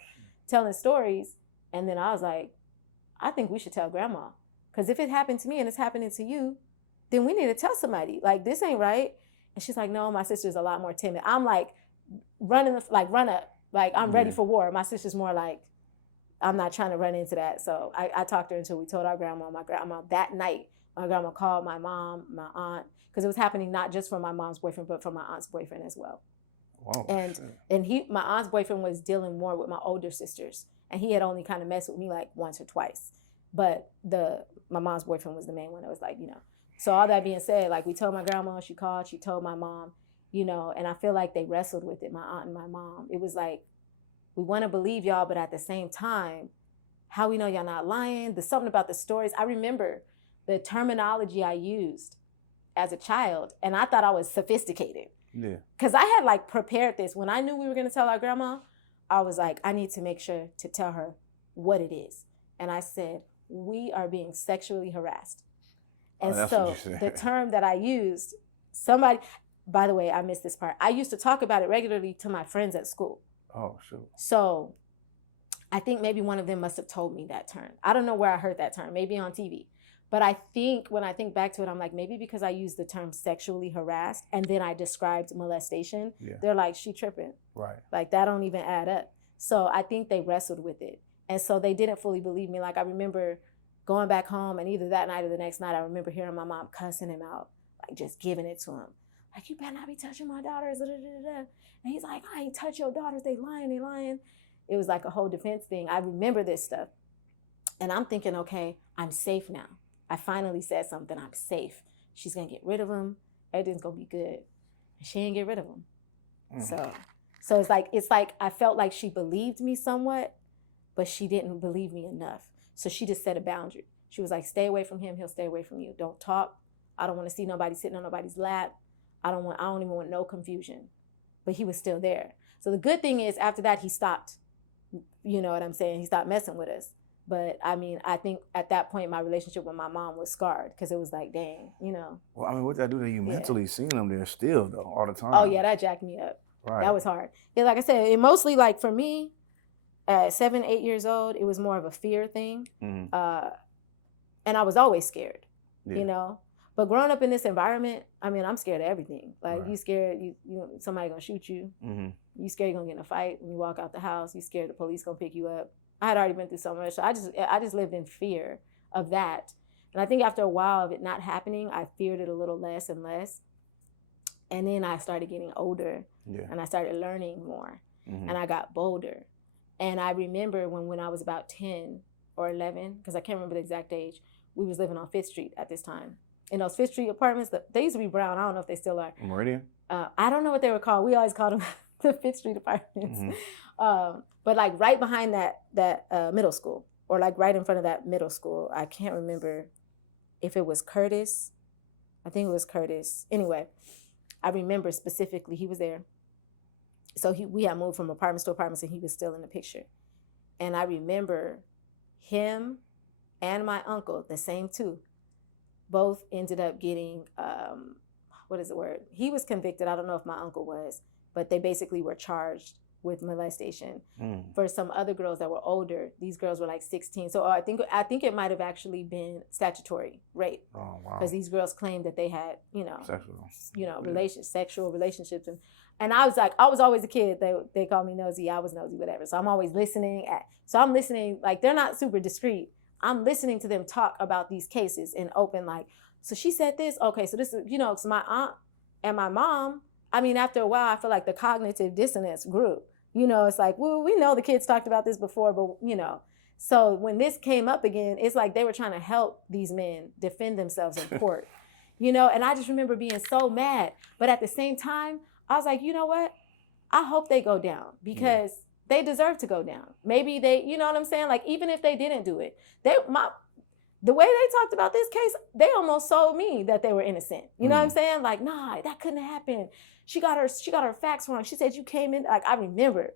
telling stories, and then I was like, I think we should tell grandma, because if it happened to me and it's happening to you, then we need to tell somebody. Like, this ain't right. And she's like, no, my sister's a lot more timid. I'm like run up, like I'm ready for war. My sister's more like, I'm not trying to run into that. So I talked to her until we told our grandma. My grandma that night, my grandma called my mom, my aunt, because it was happening not just for my mom's boyfriend, but for my aunt's boyfriend as well. Wow. And my aunt's boyfriend was dealing more with my older sisters, and he had only kind of messed with me like once or twice. But my mom's boyfriend was the main one that was like, you know. So all that being said, like we told my grandma, she called, she told my mom, you know, and I feel like they wrestled with it, my aunt and my mom. It was like, we want to believe y'all, but at the same time, how we know y'all not lying? There's something about the stories. I remember the terminology I used as a child, and I thought I was sophisticated. Yeah. Because I had like prepared this. When I knew we were going to tell our grandma, I was like, I need to make sure to tell her what it is. And I said, we are being sexually harassed. And so the term that I used, somebody, by the way, I missed this part. I used to talk about it regularly to my friends at school. Oh, shoot. So I think maybe one of them must have told me that term. I don't know where I heard that term, maybe on TV. But I think when I think back to it, I'm like, maybe because I used the term sexually harassed and then I described molestation, they're like, she tripping. Right. Like, that don't even add up. So I think they wrestled with it. And so they didn't fully believe me. Like, I remember going back home, and either that night or the next night, I remember hearing my mom cussing him out, like just giving it to him. Like, you better not be touching my daughters. Da, da, da, da. And he's like, I ain't touch your daughters. They lying. It was like a whole defense thing. I remember this stuff. And I'm thinking, okay, I'm safe now. I finally said something. I'm safe. She's going to get rid of him. Everything's going to be good. And she didn't get rid of him. So it's like I felt like she believed me somewhat, but she didn't believe me enough. So she just set a boundary. She was like, stay away from him. He'll stay away from you. Don't talk. I don't want to see nobody sitting on nobody's lap. I don't even want no confusion. But he was still there. So the good thing is, after that, he stopped. You know what I'm saying? He stopped messing with us. But I mean, I think at that point, my relationship with my mom was scarred, because it was like, dang, you know. Well, I mean, what that do to you mentally, seeing them there still, though, all the time? Oh, yeah, that jacked me up. Right. That was hard. Yeah, like I said, it mostly, like, for me, at 7, 8 years old, it was more of a fear thing. And I was always scared, you know. But growing up in this environment, I mean, I'm scared of everything. Like, you scared somebody gonna shoot you. You scared you're gonna get in a fight when you walk out the house. You scared the police gonna pick you up. I had already been through so much. So I just lived in fear of that. And I think after a while of it not happening, I feared it a little less and less. And then I started getting older, and I started learning more, and I got bolder. And I remember when I was about 10 or 11, because I can't remember the exact age, we was living on 5th Street at this time. In those 5th Street apartments, they used to be brown. I don't know if they still are. Meridian? I don't know what they were called. We always called them the 5th Street apartments. But like right behind that middle school, or like right in front of that middle school. I can't remember if it was Curtis. I think it was Curtis. Anyway, I remember specifically he was there. So we had moved from apartments to apartments, and he was still in the picture. And I remember him and my uncle, the same two, both ended up getting, what is the word? He was convicted. I don't know if my uncle was, but they basically were charged with molestation. Mm. For some other girls that were older, these girls were like 16. So I think it might have actually been statutory rape. Oh, wow. Because these girls claimed that they had, Sexual. sexual relationships. And I was like, I was always a kid. They called me nosy. I was nosy, whatever. So I'm always listening. So I'm listening, like they're not super discreet. I'm listening to them talk about these cases in open, like, so she said this. Okay, so this is, it's my aunt and my mom. I mean, after a while, I feel like the cognitive dissonance grew. It's like, well, we know the kids talked about this before, but, So when this came up again, it's like they were trying to help these men defend themselves in court, and I just remember being so mad. But at the same time, I was like, you know what? I hope they go down because they deserve to go down. Maybe they, you know what I'm saying? Like, even if they didn't do it, the way they talked about this case, they almost sold me that they were innocent. You know what I'm saying? Like, nah, that couldn't happen. She got her facts wrong. She said you came in, like, I remember.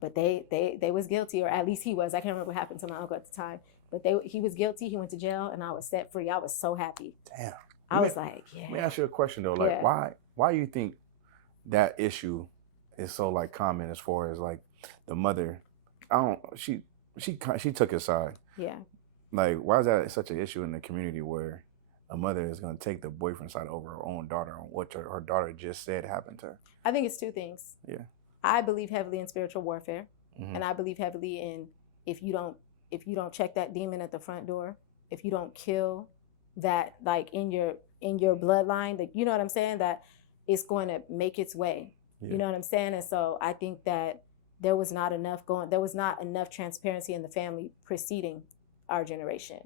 But they was guilty, or at least he was. I can't remember what happened to my uncle at the time. But he was guilty. He went to jail, and I was set free. I was so happy. Damn. I was like, yeah. Let me ask you a question though. Like, why do you think that issue is so like common as far as like the mother? She took his side. Yeah. Like, why is that such an issue in the community where a mother is going to take the boyfriend's side over her own daughter on what her daughter just said happened to her? I think it's two things. Yeah. I believe heavily in spiritual warfare, and I believe heavily in if you don't check that demon at the front door, if you don't kill that, like, in your bloodline, that, you know what I'm saying, that it's going to make its way. You know what I'm saying? And so I think that there was not enough transparency in the family preceding our generation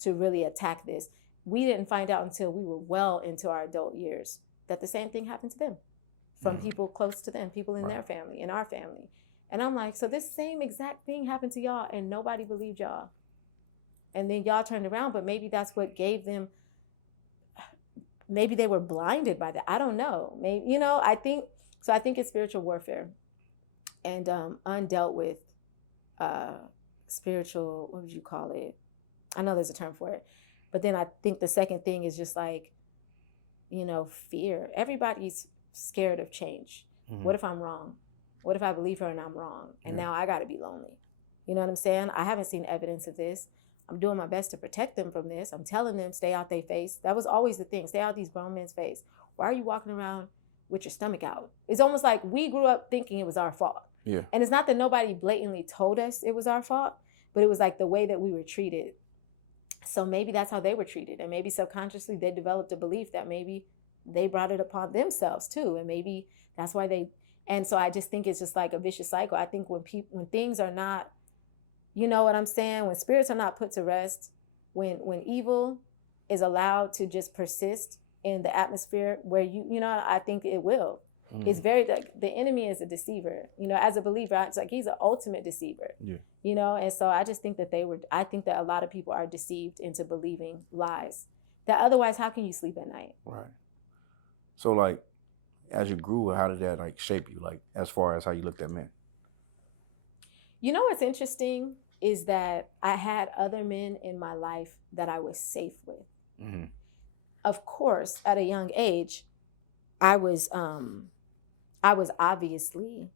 to really attack this. We didn't find out until we were well into our adult years that the same thing happened to them from people close to them, people in their family, in our family. And I'm like, so this same exact thing happened to y'all and nobody believed y'all. And then y'all turned around, but maybe that's what gave them, maybe they were blinded by that. I don't know. Maybe, I think it's spiritual warfare and undealt with spiritual, what would you call it? I know there's a term for it. But then I think the second thing is just like, fear. Everybody's scared of change. What if I'm wrong? What if I believe her and I'm wrong? And now I got to be lonely. You know what I'm saying? I haven't seen evidence of this. I'm doing my best to protect them from this. I'm telling them, stay out their face. That was always the thing. Stay out these grown men's face. Why are you walking around with your stomach out? It's almost like we grew up thinking it was our fault. Yeah. And it's not that nobody blatantly told us it was our fault, but it was like the way that we were treated. So maybe that's how they were treated. And maybe subconsciously they developed a belief that maybe they brought it upon themselves too. And maybe that's why and so I just think it's just like a vicious cycle. I think when things are not, you know what I'm saying? When spirits are not put to rest, when evil is allowed to just persist in the atmosphere where I think it will. It's very, like, the enemy is a deceiver. As a believer, it's like he's an ultimate deceiver. Yeah. And so I just think that I think that a lot of people are deceived into believing lies. That otherwise, how can you sleep at night? Right. So, like, as you grew, how did that like shape you? Like, as far as how you looked at men? What's interesting is that I had other men in my life that I was safe with. Of course, at a young age, I was obviously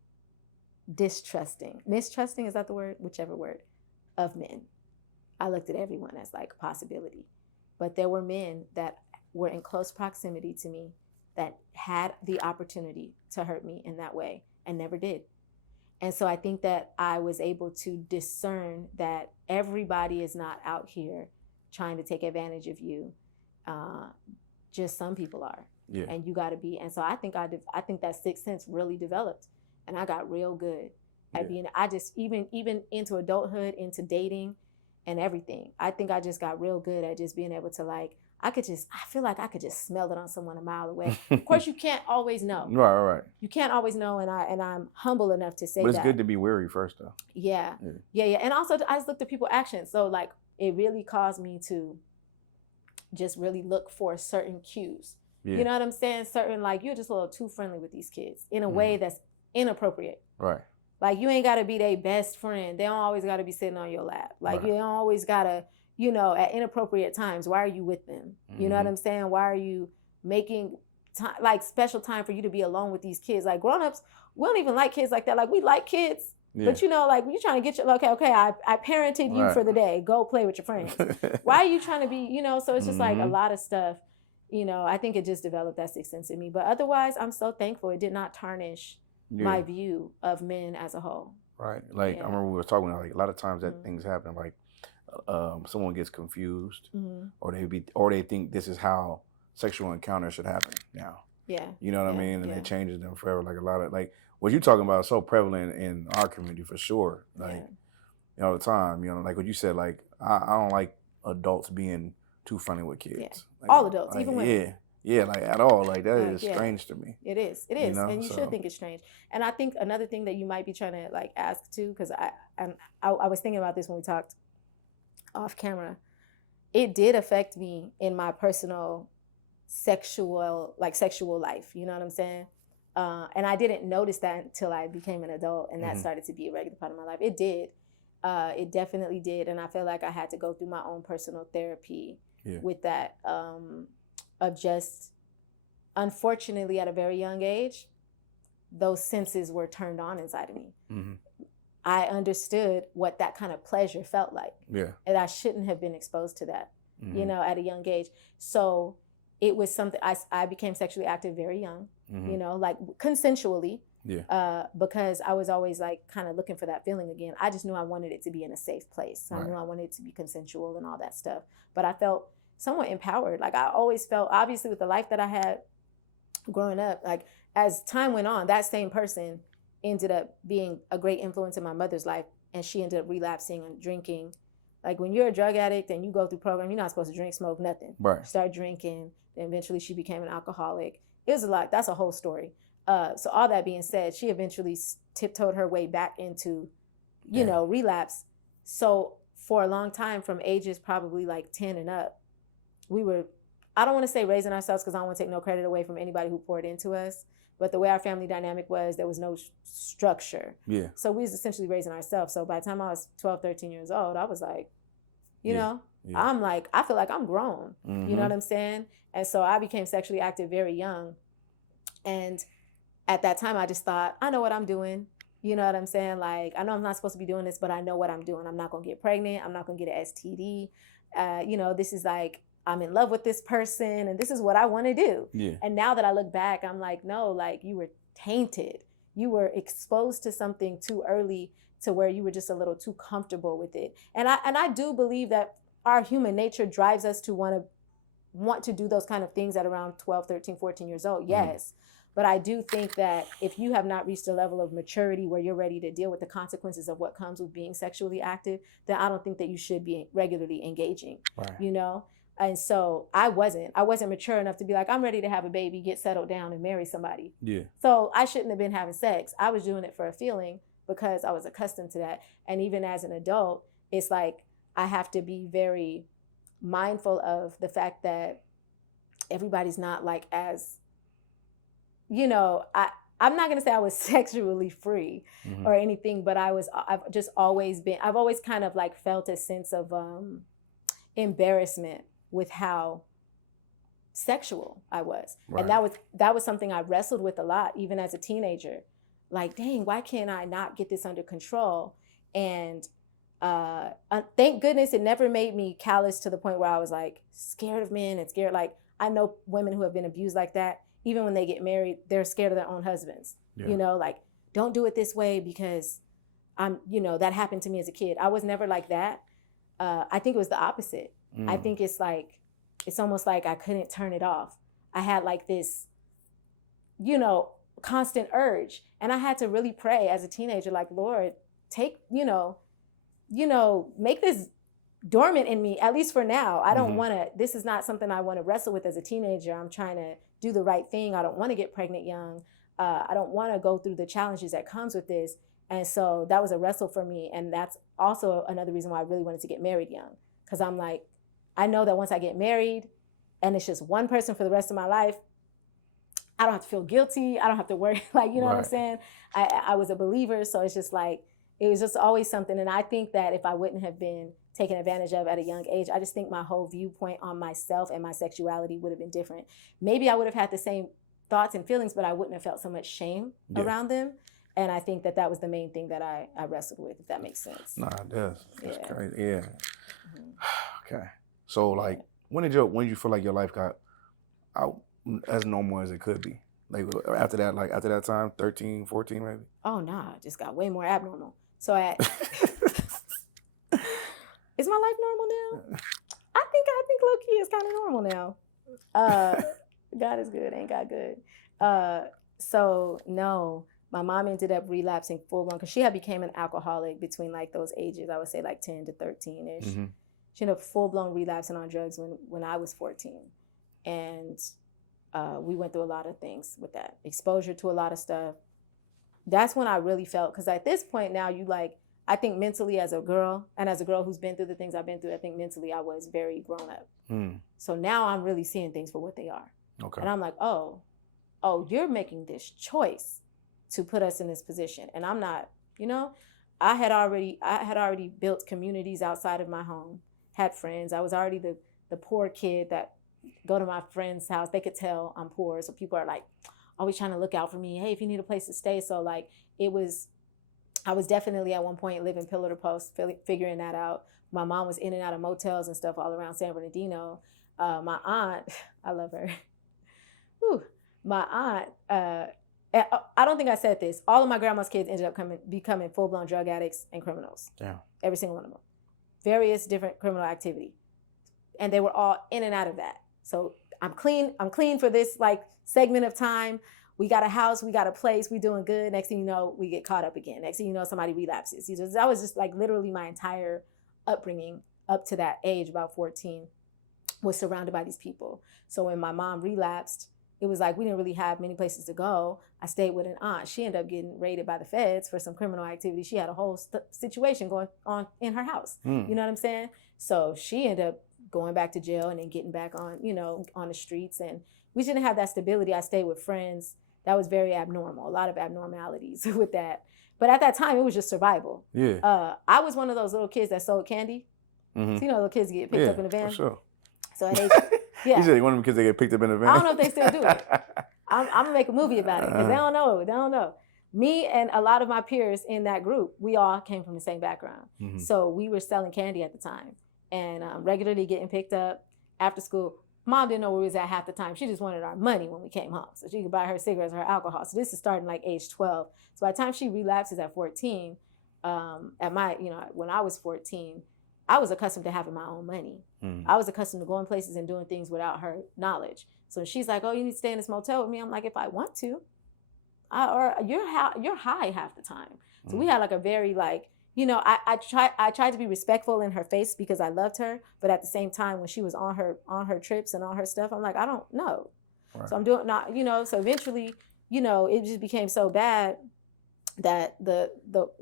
mistrusting, is that the word? Whichever word, of men. I looked at everyone as like a possibility. But there were men that were in close proximity to me that had the opportunity to hurt me in that way and never did. And so I think that I was able to discern that everybody is not out here trying to take advantage of you. Just some people are. Yeah. And you got to be. And so I think that sixth sense really developed, and I got real good at being. I just even into adulthood, into dating, and everything. I think I just got real good at just being able to, like, I feel like I could just smell it on someone a mile away. Of course, you can't always know. Right. You can't always know, and I'm humble enough to say that. But it's good to be wary first, though. Yeah. And also, I just looked at people's actions. So, like, it really caused me to just really look for certain cues. Yeah. You know what I'm saying? Certain, like, you're just a little too friendly with these kids in a way that's inappropriate. Right. Like, you ain't got to be their best friend. They don't always got to be sitting on your lap. Like, you don't always got to, at inappropriate times, why are you with them? You know what I'm saying? Why are you making time, like special time for you to be alone with these kids. Like grown-ups, we don't even like kids like that. Like we like kids, but you know, like when you're trying to get your, okay, I parented you for the day. Go play with your friends. Why are you trying to be, you know? So it's just like a lot of stuff, you know, I think it just developed that sixth sense in me. But otherwise, I'm so thankful it did not tarnish my view of men as a whole. Right. Like I remember we were talking about, like a lot of times that things happen, like someone gets confused or they think this is how sexual encounters should happen now. Yeah. You know what I mean? And it changes them forever. Like a lot of, like what you're talking about is so prevalent in our community for sure. Like all the time, you know, like what you said, like I don't like adults being too funny with kids. Yeah. Like, all adults, like, even women. Yeah, like at all. Like that is strange to me. It is. It is. You know? And you should think it's strange. And I think another thing that you might be trying to like ask too, because I was thinking about this when we talked off camera. It did affect me in my personal sexual life. You know what I'm saying? And I didn't notice that until I became an adult and that started to be a regular part of my life. It did. It definitely did. And I feel like I had to go through my own personal therapy with that. Of just, unfortunately, at a very young age, those senses were turned on inside of me. I understood what that kind of pleasure felt like. Yeah. And I shouldn't have been exposed to that, you know, at a young age. So it was something, I became sexually active very young, you know, like consensually. Yeah. Because I was always like kind of looking for that feeling again. I just knew I wanted it to be in a safe place. I knew I wanted it to be consensual and all that stuff. But I felt somewhat empowered. Like I always felt, obviously with the life that I had growing up, like as time went on, that same person ended up being a great influence in my mother's life, and she ended up relapsing and drinking. Like when you're a drug addict and you go through program, you're not supposed to drink, smoke, nothing. Right. Start drinking, then eventually she became an alcoholic. It was a lot. That's a whole story. So all that being said, she eventually tiptoed her way back into, you know, relapse. So for a long time, from ages probably like 10 and up, we were, I don't want to say raising ourselves because I don't want to take no credit away from anybody who poured into us, but the way our family dynamic was, there was no structure. Yeah. So we was essentially raising ourselves. So by the time I was 12, 13 years old, I was like, you know, I'm like, I feel like I'm grown. You know what I'm saying? And so I became sexually active very young. And at that time, I just thought, I know what I'm doing. You know what I'm saying? Like, I know I'm not supposed to be doing this, but I know what I'm doing. I'm not going to get pregnant. I'm not going to get an STD. You know, this is like, I'm in love with this person and this is what I want to do. Yeah. And now that I look back, I'm like, no, like you were tainted. You were exposed to something too early to where you were just a little too comfortable with it. And I do believe that our human nature drives us to want to do those kind of things at around 12, 13, 14 years old. Yes. But I do think that if you have not reached a level of maturity where you're ready to deal with the consequences of what comes with being sexually active, then I don't think that you should be regularly engaging, you know? And so I wasn't mature enough to be like, I'm ready to have a baby, get settled down and marry somebody. Yeah. So I shouldn't have been having sex. I was doing it for a feeling because I was accustomed to that. And even as an adult, it's like, I have to be very mindful of the fact that everybody's not like as, you know, I'm not going to say I was sexually free or anything, but I've always kind of like felt a sense of embarrassment with how sexual I was. Right. And that was something I wrestled with a lot, even as a teenager. Like, dang, why can't I not get this under control? And thank goodness it never made me callous to the point where I was like scared of men and scared. Like, I know women who have been abused like that. Even when they get married, they're scared of their own husbands. Yeah. You know, like, don't do it this way because that happened to me as a kid. I was never like that. I think it was the opposite. I think it's almost like I couldn't turn it off. I had like this, constant urge. And I had to really pray as a teenager, like, Lord, take, make this dormant in me, at least for now. I don't want to, this is not something I want to wrestle with as a teenager. I'm trying to do the right thing. I don't want to get pregnant young. I don't want to go through the challenges that comes with this. And so that was a wrestle for me. And that's also another reason why I really wanted to get married young. Because I'm like, I know that once I get married and it's just one person for the rest of my life, I don't have to feel guilty. I don't have to worry. Like, you know what I'm saying? I was a believer. So it's just like, it was just always something. And I think that if I wouldn't have been taken advantage of at a young age, I just think my whole viewpoint on myself and my sexuality would have been different. Maybe I would have had the same thoughts and feelings, but I wouldn't have felt so much shame around them. And I think that was the main thing that I wrestled with, if that makes sense. Nah, it does. That's crazy. Yeah. Mm-hmm. Okay. So like, when did you feel like your life got out as normal as it could be? Like after that time, 13, 14 maybe? Oh, nah, it just got way more abnormal. So is my life normal now? I think low-key is kind of normal now. God is good, ain't God good. So no, my mom ended up relapsing full-blown because she had became an alcoholic between like those ages, I would say like 10 to 13-ish. Mm-hmm. She ended up full-blown relapsing on drugs when I was 14. And we went through a lot of things with that. Exposure to a lot of stuff. That's when I really felt, because at this point now, I think mentally as a girl, and as a girl who's been through the things I've been through, I think mentally I was very grown up. So now I'm really seeing things for what they are. Okay. And I'm like, oh, you're making this choice to put us in this position. And I'm not, I had already built communities outside of my home, had friends. I was already the poor kid that go to my friend's house. They could tell I'm poor. So people are like always trying to look out for me. Hey, if you need a place to stay. So like I was definitely at one point living pillar to post, figuring that out. My mom was in and out of motels and stuff all around San Bernardino. My aunt, I love her. Whew. My aunt, I don't think I said this. All of my grandma's kids ended up becoming full-blown drug addicts and criminals. Yeah. Every single one of them. Various different criminal activity. And they were all in and out of that. So I'm clean for this like segment of time. We got a house, we got a place, we doing good. Next thing you know, we get caught up again. Next thing you know, somebody relapses. That was just like literally my entire upbringing up to that age, about 14, was surrounded by these people. So when my mom relapsed, it was like we didn't really have many places to go. I stayed with an aunt. She ended up getting raided by the feds for some criminal activity. She had a whole situation going on in her house. You know what I'm saying? So she ended up going back to jail and then getting back on, on the streets. And we didn't have that stability. I stayed with friends. That was very abnormal. A lot of abnormalities with that. But at that time, it was just survival. Yeah. I was one of those little kids that sold candy. Mm-hmm. So, little kids get picked up in a van. For sure. So at age, yeah. You said one of them kids that get picked up in a van? I don't know if they still do it. I'm going to make a movie about it because they don't know. They don't know. Me and a lot of my peers in that group, we all came from the same background. Mm-hmm. So we were selling candy at the time and regularly getting picked up after school. Mom didn't know where we was at half the time. She just wanted our money when we came home so she could buy her cigarettes or her alcohol. So this is starting like age 12. So by the time she relapses at 14, when I was 14, I was accustomed to having my own money. I was accustomed to going places and doing things without her knowledge. So she's like, oh, you need to stay in this motel with me. I'm like, if I want to, or you're high half the time. So we had like a very like, I tried to be respectful in her face because I loved her. But at the same time, when she was on her trips and all her stuff, I'm like, I don't know. Right. So I'm doing not, so eventually, it just became so bad that the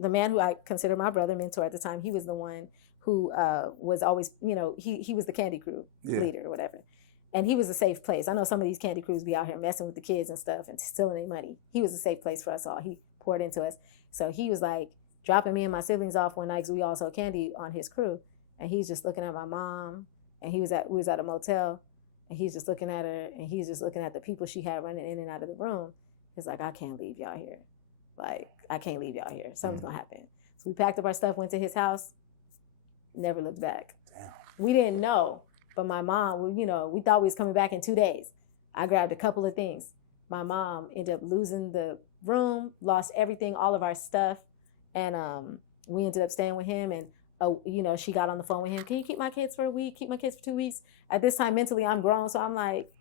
man who I consider my brother, mentor at the time, he was the one who was always, he was the candy crew leader or whatever. And he was a safe place. I know some of these candy crews be out here messing with the kids and stuff and stealing their money. He was a safe place for us all. He poured into us. So he was like dropping me and my siblings off one night because we all sold candy on his crew. And he's just looking at my mom. And we was at a motel. And he's just looking at her. And he's just looking at the people she had running in and out of the room. He's like, I can't leave y'all here. Like, I can't leave y'all here. Something's going to happen. So we packed up our stuff, went to his house. Never looked back. Damn. We didn't know. But my mom, we thought we was coming back in 2 days. I grabbed a couple of things. My mom ended up losing the room, lost everything, all of our stuff. And we ended up staying with him. And, she got on the phone with him. Can you keep my kids for a week? Keep my kids for 2 weeks? At this time, mentally, I'm grown. So I'm like,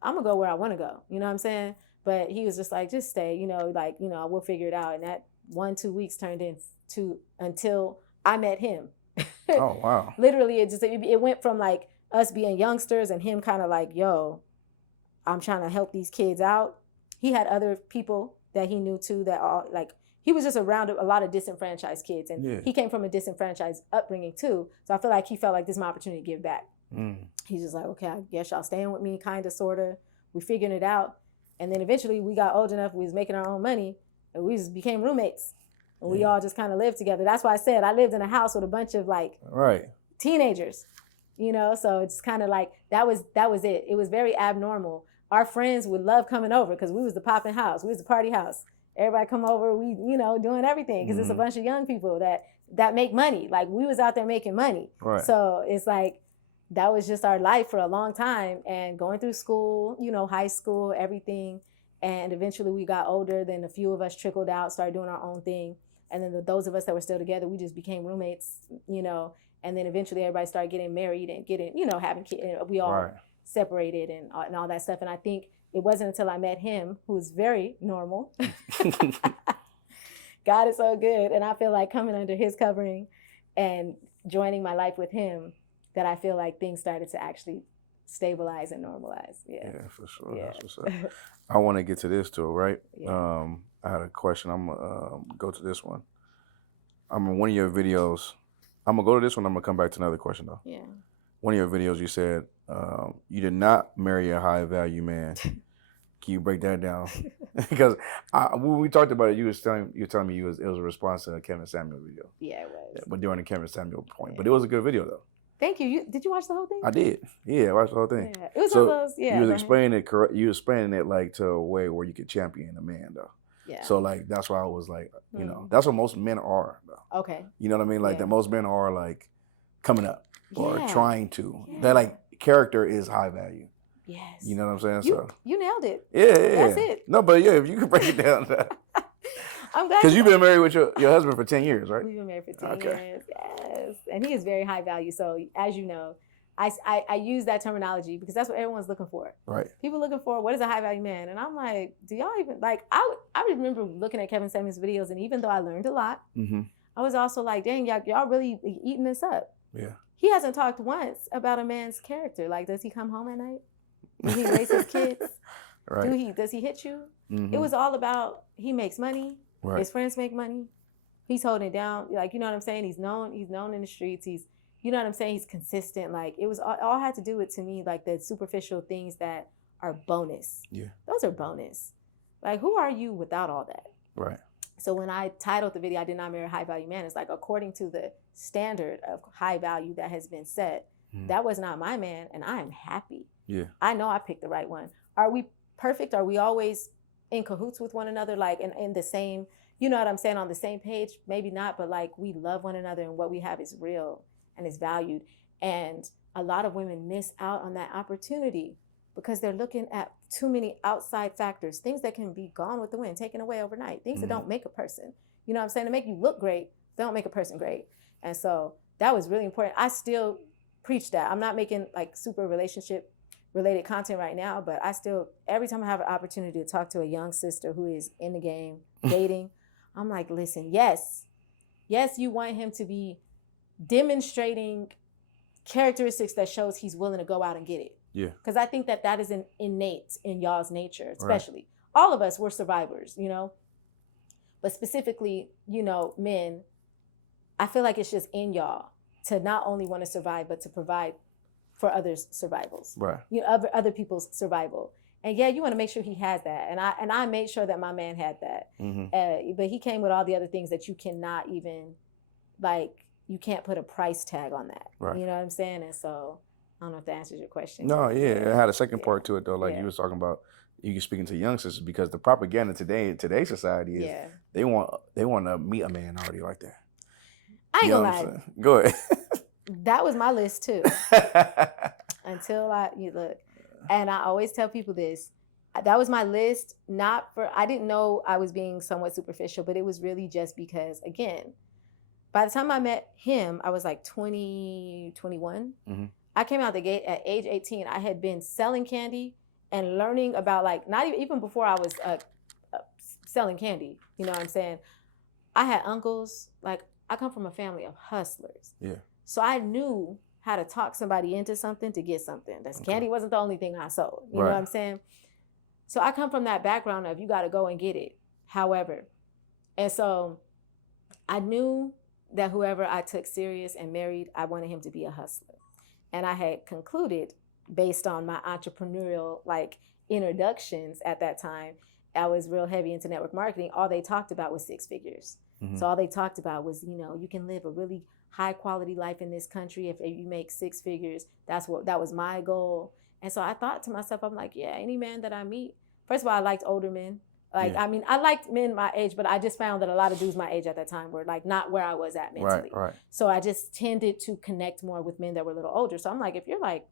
I'm going to go where I want to go. You know what I'm saying? But he was just like, just stay, we'll figure it out. And that 1-2 weeks turned into until I met him. Oh, wow. Literally, it went from like us being youngsters and him kind of like, yo, I'm trying to help these kids out. He had other people that he knew too that all like, he was just around a lot of disenfranchised kids. And he came from a disenfranchised upbringing too. So I feel like he felt like this is my opportunity to give back. He's just like, okay, I guess y'all staying with me, kind of, sort of. We figuring it out. And then eventually we got old enough, we was making our own money and we just became roommates. And we all just kind of lived together. That's why I said I lived in a house with a bunch of like teenagers, so it's kind of like that was it. It was very abnormal. our friends would love coming over because we was the popping house. We was the party house. Everybody come over. We, doing everything because it's a bunch of young people that make money. Like we was out there making money. Right. So it's like, that was just our life for a long time, and going through school, high school, everything. And eventually we got older. Then a few of us trickled out, started doing our own thing. And then those of us that were still together, we just became roommates, and then eventually everybody started getting married and having kids. We all separated and all that stuff. And I think it wasn't until I met him, who's very normal. God is so good. And I feel like coming under his covering and joining my life with him, that I feel like things started to actually stabilize and normalize. Yeah, for sure. Yeah. That's what's up. I want to get to this too, right? Yeah. I had a question. I'm gonna go to this one. I'm on one of your videos. I'm gonna go to this one. I'm gonna come back to another question though. Yeah. One of your videos, you said you did not marry a high value man. Can you break that down? Because when we talked about it, you were telling me it was a response to a Kevin Samuel video. Yeah, it was. But during the Kevin Samuel point, but it was a good video though. Thank you. Did you watch the whole thing? I did. Yeah, I watched the whole thing. Yeah. It was so one of those. Yeah. You was explaining it correct. You was explaining it like to a way where you could champion a man though. Yeah. So like that's why I was like, that's what most men are though. Okay. You know what I mean? Like that most men are like coming up or trying to. Yeah. They're like character is high value. Yes. You know what I'm saying? You nailed it. Yeah. That's it. No, but yeah, if you could break it down. I'm glad. Because you've been married with your husband for 10 years, right? We've been married for 10 years. Yes. And he is very high value. So as you know, I use that terminology because that's what everyone's looking for. Right. People looking for, what is a high value man? And I'm like, do y'all even, like, I remember looking at Kevin Samuel's videos, and even though I learned a lot, I was also like, dang, y'all really eating this up. Yeah. He hasn't talked once about a man's character. Like, does he come home at night? Does he raise his kids? Right. Does he hit you? It was all about, he makes money. Right. His friends make money. He's holding it down. Like, you know what I'm saying? He's known in the streets. You know what I'm saying? He's consistent. Like, it was all had to do with, to me, like the superficial things that are bonus. Yeah. Those are bonus. Like, who are you without all that? Right. So when I titled the video, I Did Not Marry a High Value Man, it's like, according to the standard of high value that has been set, that was not my man, and I am happy. Yeah. I know I picked the right one. Are we perfect? Are we always in cahoots with one another? Like, in the same, you know what I'm saying, on the same page? Maybe not, but like, we love one another, and what we have is real and is valued. And a lot of women miss out on that opportunity because they're looking at too many outside factors, things that can be gone with the wind, taken away overnight, things that don't make a person. You know what I'm saying? To make you look great, they don't make a person great. And so that was really important. I still preach that. I'm not making like super relationship related content right now, but I still, every time I have an opportunity to talk to a young sister who is in the game, dating, I'm like, listen, yes, you want him to be demonstrating characteristics that shows he's willing to go out and get it. Yeah. Because I think that is an innate in y'all's nature, especially. Right. All of us, we're survivors, but specifically, men, I feel like it's just in y'all to not only want to survive, but to provide for others' survivals. Right. Other people's survival. And yeah, you want to make sure he has that. And I made sure that my man had that. But he came with all the other things that you cannot even, like, you can't put a price tag on that. Right. You know what I'm saying? And so I don't know if that answers your question. No, yeah. It had a second part to it though. Like you was talking about, you speaking to young sisters, because the propaganda in today's society is they want to meet a man already like that. I ain't gonna lie. Go ahead. That was my list too. Until you look. And I always tell people this. That was my list, I didn't know I was being somewhat superficial, but it was really just because, again, by the time I met him, I was like 20, 21. I came out the gate at age 18. I had been selling candy and learning about, like, not even before I was selling candy, you know what I'm saying? I had uncles, like, I come from a family of hustlers. Yeah. So I knew how to talk somebody into something to get something. Candy wasn't the only thing I sold. You know what I'm saying? So I come from that background of you got to go and get it. However, and so I knew that whoever I took serious and married, I wanted him to be a hustler. And I had concluded, based on my entrepreneurial introductions at that time, I was real heavy into network marketing. All they talked about was 6 figures. So all they talked about was, you can live a really high quality life in this country if you make 6 figures. That was my goal. And so I thought to myself, I'm like, yeah, any man that I meet, first of all, I liked older men. Like, Yeah. I mean, I liked men my age, but I just found that a lot of dudes my age at that time were like not where I was at mentally. Right. So I just tended to connect more with men that were a little older. So I'm like, if you're like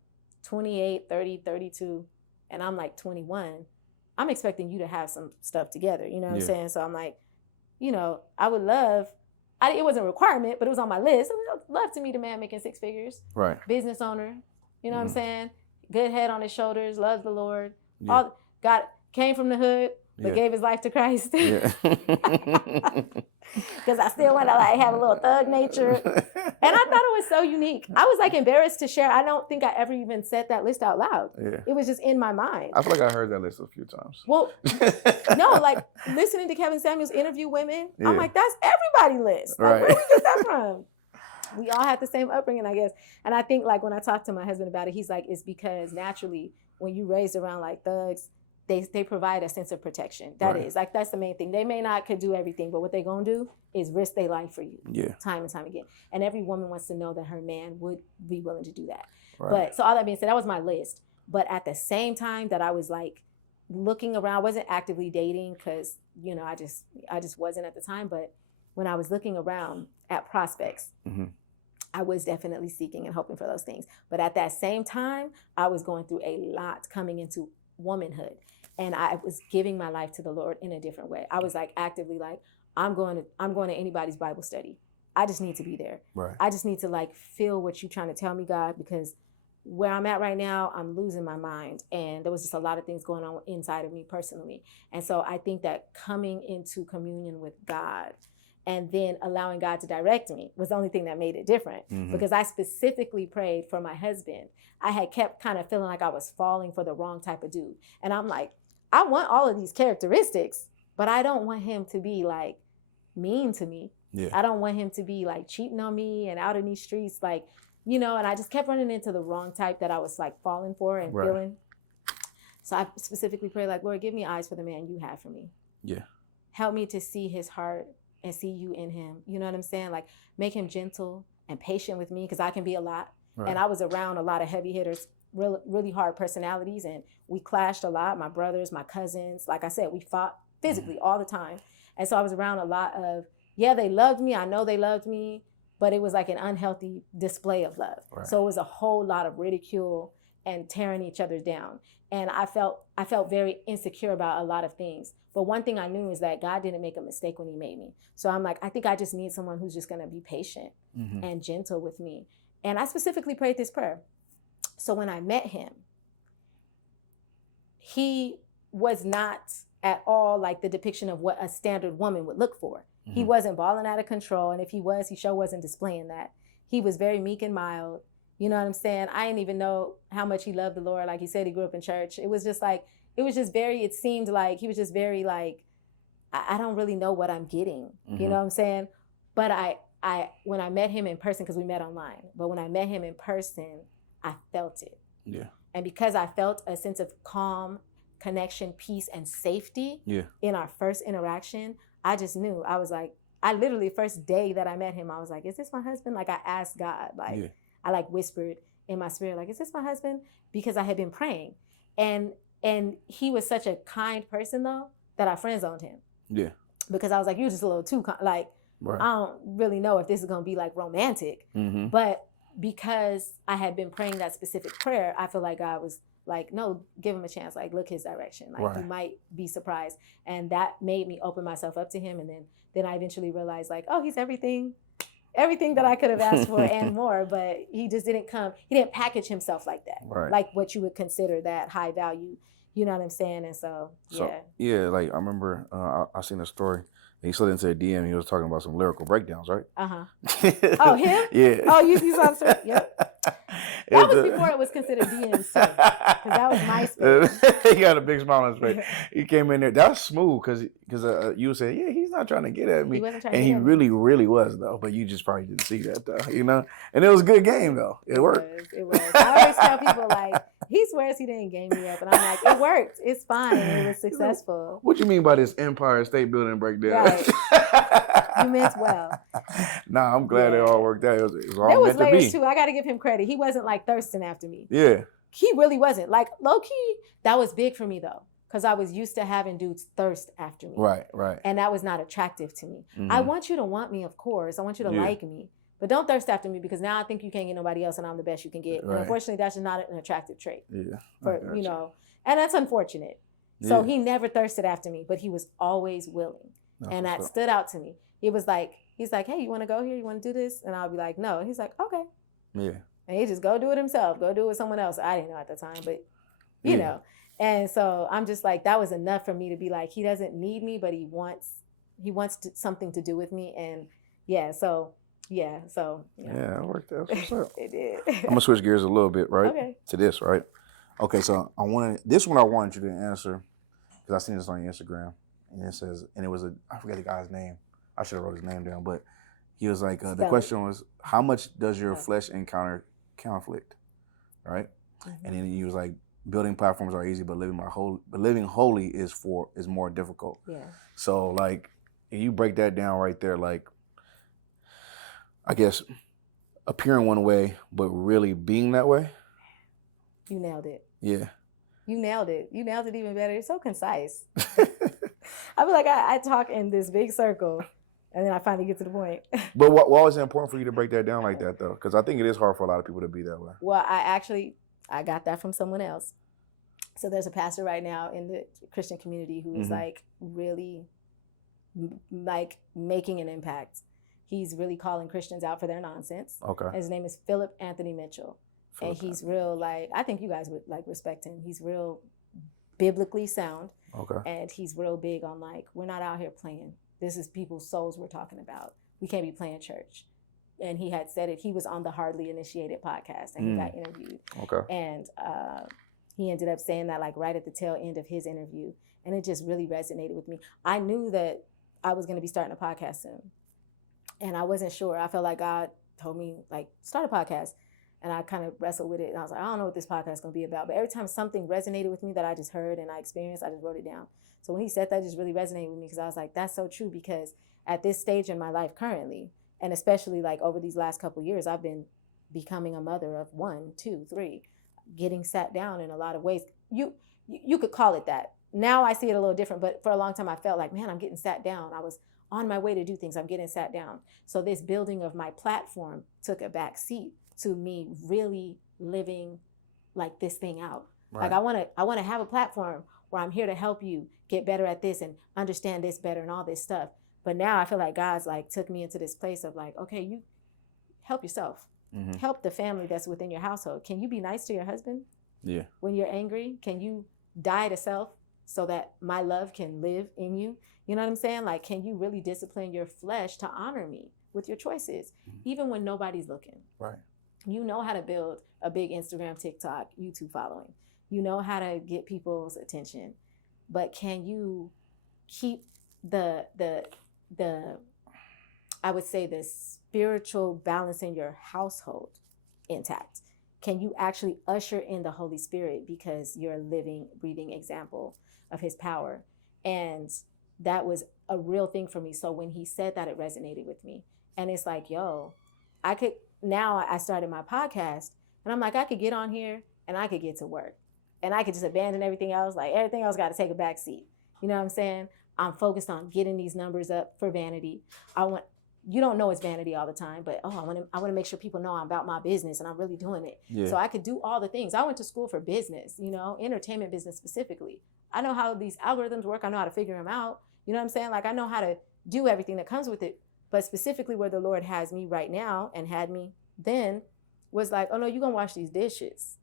28, 30, 32, and I'm like 21, I'm expecting you to have some stuff together. You know what I'm saying? So I'm like, you know, I would love, it wasn't a requirement, but it was on my list. I would love to meet a man making 6 figures. Right. Business owner. You know what I'm saying? Good head on his shoulders, loves the Lord. Yeah. Came from the hood, but gave his life to Christ. Yeah. Because I still want to like have a little thug nature. And I thought it was so unique. I was like embarrassed to share. I don't think I ever even said that list out loud. Yeah. It was just in my mind. I feel like I heard that list a few times. Well, no, like listening to Kevin Samuels interview women, I'm like, that's everybody's list. Like, Right. where we get that from? We all had the same upbringing, I guess. And I think like when I talked to my husband about it, he's like, it's because naturally when you raised around like thugs, they provide a sense of protection. That is like, that's the main thing. They may not could do everything, but what they gonna do is risk their life for you. Yeah. Time and time again. And every woman wants to know that her man would be willing to do that. Right. But so all that being said, that was my list. But at the same time that I was like looking around, I wasn't actively dating because, you know, I just wasn't at the time. But when I was looking around at prospects, I was definitely seeking and hoping for those things. But at that same time, I was going through a lot coming into womanhood. And I was giving my life to the Lord in a different way. I was like actively like, I'm going to anybody's Bible study. I just need to be there. Right. I just need to like feel what you're trying to tell me, God, because where I'm at right now, I'm losing my mind. And there was just a lot of things going on inside of me personally. And so I think that coming into communion with God and then allowing God to direct me was the only thing that made it different. Because I specifically prayed for my husband. I had kept kind of feeling like I was falling for the wrong type of dude. And I'm like, I want all of these characteristics, but I don't want him to be like mean to me. Yeah. I don't want him to be like cheating on me and out in these streets, like, you know, and I just kept running into the wrong type that I was like falling for and feeling. So I specifically prayed like, Lord, give me eyes for the man you have for me. Yeah. Help me to see his heart and see you in him. You know what I'm saying? Like make him gentle and patient with me because I can be a lot. Right. And I was around a lot of heavy hitters, really hard personalities, and we clashed a lot. My brothers, my cousins, like I said, we fought physically all the time. And so I was around a lot of, they loved me. I know they loved me, but it was like an unhealthy display of love. Right. So it was a whole lot of ridicule and tearing each other down. And I felt very insecure about a lot of things. But one thing I knew is that God didn't make a mistake when he made me. So I'm like, I think I just need someone who's just going to be patient and gentle with me. And I specifically prayed this prayer. So when I met him, he was not at all like the depiction of what a standard woman would look for. He wasn't balling out of control. And if he was, he sure wasn't displaying that. He was very meek and mild. You know what I'm saying? I didn't even know how much he loved the Lord. Like he said, he grew up in church. It was just like, it seemed like he was just very like, I don't really know what I'm getting. You know what I'm saying? But when I met him in person, because we met online, but when I met him in person, I felt it. Yeah. And because I felt a sense of calm, connection, peace, and safety in our first interaction, I just knew. I was like, I literally, first day that I met him, I was like, is this my husband? Like I asked God, like I like whispered in my spirit, like, is this my husband? Because I had been praying. And he was such a kind person though, that I friend zoned him. Yeah. Because I was like, you're just a little too like, I don't really know if this is going to be like romantic. But because I had been praying that specific prayer, I feel like God was like, no, give him a chance. Like, look his direction. Like, you might be surprised. And that made me open myself up to him. And then I eventually realized, like, oh, he's everything that I could have asked for and more. But he just didn't he didn't yeah himself like that. Right. Like what you would consider that high value. You know what I'm saying? And so yeah. Yeah, like I remember I seen a story. He slid into a DM. He was talking about some lyrical breakdowns, right? Oh, him? Yeah. Oh, you saw some? Yep. That was before it was considered DMs, too. Because that was MySpace. He got a big smile on his face. He came in there. That was smooth because you said, yeah, he's not trying to get at me. He wasn't trying and to he get at really, really was, though. But you just probably didn't see that, though, you know? And it was a good game, though. It worked. It was. I always tell people, like, he swears he didn't game me up. And I'm like, it worked. It's fine. It was successful. What you mean by this Empire State Building breakdown? Right. You meant well. I'm glad it all worked out. It was all there was meant to be. layers, too. I got to give him credit. He wasn't, like, thirsting after me. Yeah. he really wasn't. Like, low key, that was big for me though, because I was used to having dudes thirst after me. Right, right. And that was not attractive to me. Mhm. I want you to want me, of course. I want you to Yeah. like me. But don't thirst after me, because now I think you can't get nobody else and I'm the best you can get. Right. And unfortunately, that's just not an attractive trait. Yeah. I For got you know, and that's unfortunate. So he never thirsted after me, but he was always willing. That's and that what's up. stood out to me. He's like, hey, you want to go here? You want to do this? And I'll be like, no. And he's like, okay. Yeah. And he just go do it himself. Go do it with someone else. I didn't know at the time, but you know. And so I'm just like, that was enough for me to be like, he doesn't need me, but he wants something to do with me. And so it worked out. That's what's up. It did. I'm gonna switch gears a little bit, right? Okay. To this, right? Okay, so I wanted you to answer, because I seen this on your Instagram, and it says, and it was I forget the guy's name. I should have wrote his name down, but he was like, the question was, how much does your flesh encounter conflict, right? Mm-hmm. And then he was like, building platforms are easy, but living holy is more difficult. Yeah. So like, you break that down right there, like, I guess, appearing one way, but really being that way. You nailed it. Yeah. You nailed it. You nailed it even better. You're so concise. I feel like I talk in this big circle, and then I finally get to the point. But why was it important for you to break that down like that, though? Because I think it is hard for a lot of people to be that way. Well, I got that from someone else. So there's a pastor right now in the Christian community who is like really like making an impact. He's really calling Christians out for their nonsense. Okay. His name is Philip Anthony Mitchell. And he's real, like, I think you guys would like respect him. He's real biblically sound. Okay. And he's real big on like, we're not out here playing. This is people's souls we're talking about. We can't be playing church. And he had said it. He was on the Hardly Initiated podcast and he got interviewed. Okay. And he ended up saying that like right at the tail end of his interview. And it just really resonated with me. I knew that I was going to be starting a podcast soon. And I wasn't sure. I felt like God told me like, start a podcast. And I kind of wrestled with it. And I was like, I don't know what this podcast is going to be about. But every time something resonated with me that I just heard and I experienced, I just wrote it down. So when he said that, it just really resonated with me because I was like, that's so true. Because at this stage in my life currently, and especially like over these last couple of years, I've been becoming a mother of 1, 2, 3, getting sat down in a lot of ways. You could call it that. Now I see it a little different. But for a long time, I felt like, man, I'm getting sat down. I was on my way to do things. I'm getting sat down. So this building of my platform took a back seat to me really living like this thing out. Right. Like I want to have a platform where I'm here to help you get better at this and understand this better and all this stuff. But now I feel like God's like took me into this place of like, okay, you help yourself. Mm-hmm. Help the family that's within your household. Can you be nice to your husband? Yeah. When you're angry, can you die to self so that my love can live in you? You know what I'm saying? Like, can you really discipline your flesh to honor me with your choices, even when nobody's looking? Right. You know how to build a big Instagram, TikTok, YouTube following. You know how to get people's attention. But can you keep the I would say the spiritual balance in your household intact? Can you actually usher in the Holy Spirit because you're a living, breathing example of his power? And that was a real thing for me. So when he said that, it resonated with me. And it's like, now I started my podcast and I'm like, I could get on here and I could get to work and I could just abandon everything else. Like everything else got to take a back seat. You know what I'm saying? I'm focused on getting these numbers up for vanity. You don't know it's vanity all the time, but I want to make sure people know I'm about my business and I'm really doing it. Yeah. So I could do all the things. I went to school for business, entertainment business specifically. I know how these algorithms work. I know how to figure them out. You know what I'm saying? Like I know how to do everything that comes with it. But specifically where the Lord has me right now and had me then was like, oh no, you're going to wash these dishes.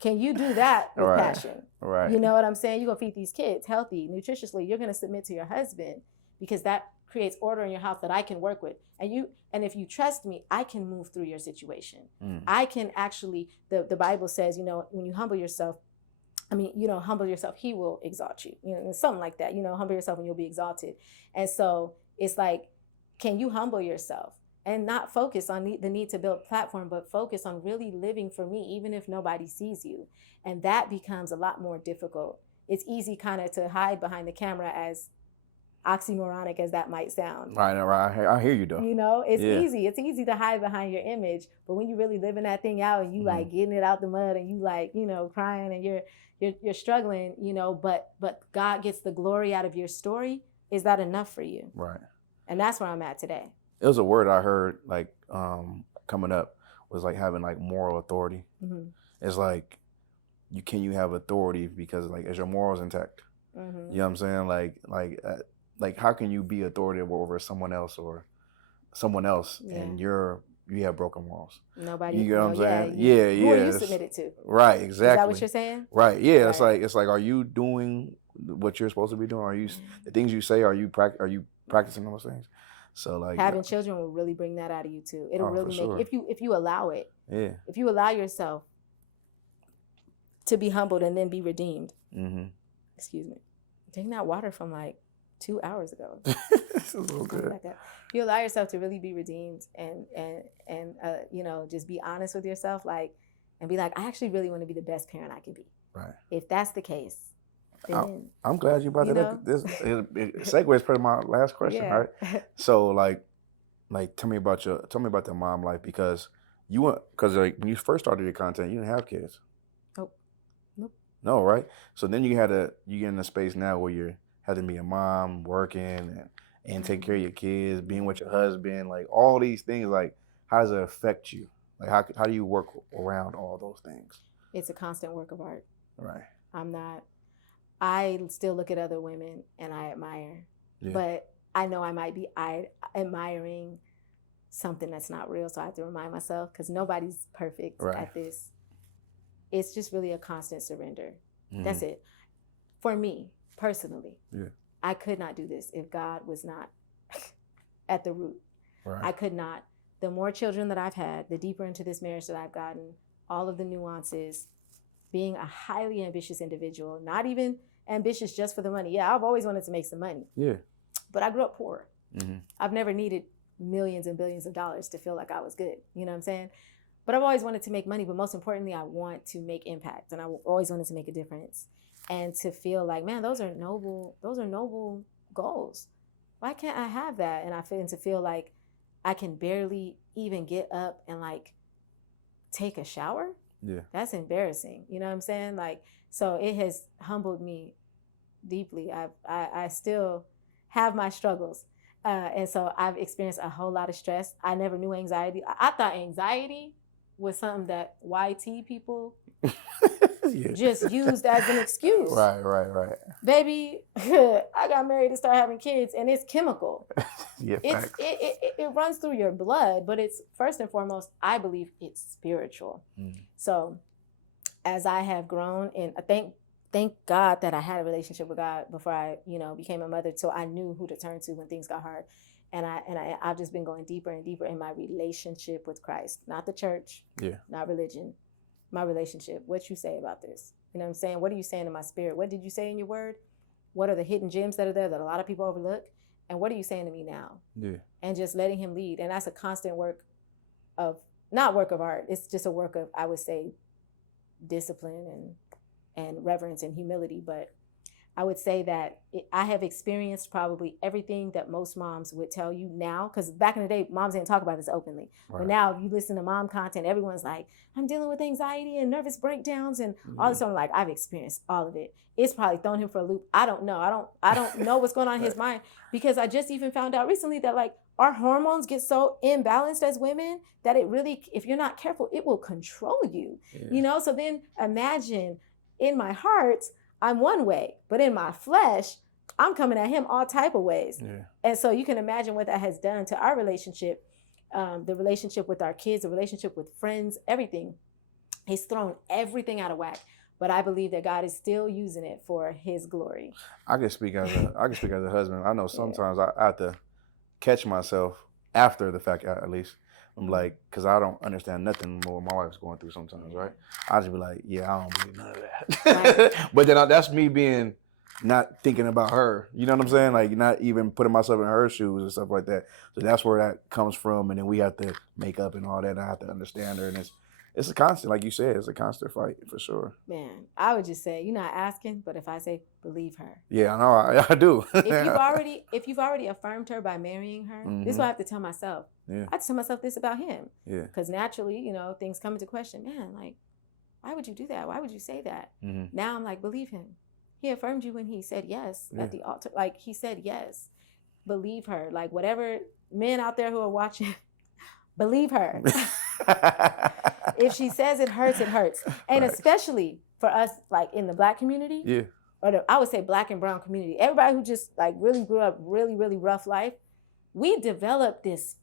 Can you do that with passion? Right. You know what I'm saying? You're going to feed these kids healthy, nutritiously. You're going to submit to your husband because that creates order in your house that I can work with. And if you trust me, I can move through your situation. I can actually, the Bible says, when you humble yourself, humble yourself, he will exalt you. Something like that. Humble yourself and you'll be exalted. And so it's like, can you humble yourself and not focus on the need to build a platform, but focus on really living for me, even if nobody sees you. And that becomes a lot more difficult. It's easy kind of to hide behind the camera as oxymoronic as that might sound. Right, I hear you though. You know, it's Yeah. easy. It's easy to hide behind your image, but when you really living that thing out and you like getting it out the mud and you like, you know, crying and you're struggling, you know, but God gets the glory out of your story. Is that enough for you? Right. And that's where I'm at today. It was a word I heard like coming up was like having like moral authority. It's like you have authority because like is your morals intact? You know what I'm saying? Like how can you be authoritative over someone else and you have broken morals? Nobody, you know what I'm saying? Who are you submitted to? Right, exactly. Is that what you're saying? Right, yeah. Right. It's like, are you doing what you're supposed to be doing? Are you the things you say? Are you practicing those things? So like having children will really bring that out of you too. It'll really make if you allow it. Yeah. If you allow yourself to be humbled and then be redeemed. Excuse me. Drinking that water from like 2 hours ago. It's a little good. If you allow yourself to really be redeemed and you know, just be honest with yourself, like, and be like, I actually really want to be the best parent I can be. Right. If that's the case, then I'm glad you brought that up. This it segues to my last question, right? So like tell me about the mom life because like when you first started your content, you didn't have kids. Nope. No, right? So then you get in a space now where you had to be a mom, working and take care of your kids, being with your husband, like all these things. Like, how does it affect you? Like, how do you work around all those things? It's a constant work of art. Right. I still look at other women and I admire, but I know I might be admiring something that's not real. So I have to remind myself because nobody's perfect at this. It's just really a constant surrender. That's it. For me, personally, I could not do this if God was not at the root. Right. I could not. The more children that I've had, the deeper into this marriage that I've gotten, all of the nuances, being a highly ambitious individual, not even ambitious just for the money. Yeah, I've always wanted to make some money. Yeah. But I grew up poor. I've never needed millions and billions of dollars to feel like I was good. You know what I'm saying? But I've always wanted to make money. But most importantly, I want to make impact. And I always wanted to make a difference. And to feel like, man, those are noble goals. Why can't I have that? And to feel like I can barely even get up and like take a shower. Yeah. That's embarrassing. You know what I'm saying? Like, so it has humbled me deeply. I still have my struggles. And so I've experienced a whole lot of stress. I never knew anxiety. I thought anxiety was something that YT people just used as an excuse. Right. Baby, I got married to start having kids and it's chemical. It runs through your blood, but it's first and foremost, I believe it's spiritual. So as I have grown, and thank God that I had a relationship with God before I, became a mother, so I knew who to turn to when things got hard. And I've just been going deeper and deeper in my relationship with Christ, not the church, not religion, my relationship. What you say about this? You know what I'm saying? What are you saying in my spirit? What did you say in your word? What are the hidden gems that are there that a lot of people overlook? And what are you saying to me now? Yeah. And just letting him lead. And that's a constant not work of art. It's just a work of, I would say, discipline and reverence and humility. But I would say that I have experienced probably everything that most moms would tell you now. Because back in the day, moms didn't talk about this openly. Right. But now if you listen to mom content, everyone's like, I'm dealing with anxiety and nervous breakdowns and all this. I'm like, I've experienced all of it. It's probably thrown him for a loop. I don't know. I don't know what's going on in his mind, because I just even found out recently that like our hormones get so imbalanced as women that it really, if you're not careful, it will control you. Yeah. So then imagine in my heart, I'm one way, but in my flesh, I'm coming at him all type of ways. Yeah. And so you can imagine what that has done to our relationship, the relationship with our kids, the relationship with friends, everything. He's thrown everything out of whack. But I believe that God is still using it for his glory. I can speak as a husband. I know sometimes I have to catch myself after the fact, at least. I'm like, because I don't understand nothing more my wife's going through sometimes, right? I just be like, yeah, I don't believe none of that. Right. But then that's me being not thinking about her. You know what I'm saying? Like not even putting myself in her shoes and stuff like that. So that's where that comes from. And then we have to make up and all that. And I have to understand her. And it's a constant, like you said, it's a constant fight for sure. Man, I would just say, you're not asking, but if I say, believe her. Yeah, I know, I do. If you've already affirmed her by marrying her, this is what I have to tell myself. Yeah. I have to tell myself this about him. Yeah. Because naturally, you know, things come into question. Man, like, why would you do that? Why would you say that? Mm-hmm. Now I'm like, believe him. He affirmed you when he said yes at the altar. Like, he said yes. Believe her. Like, whatever men out there who are watching, believe her. If she says it hurts, it hurts. And Right. especially for us, like in the Black community, Yeah. or I would say Black and brown community, everybody who just like really grew up really, really rough life, we develop this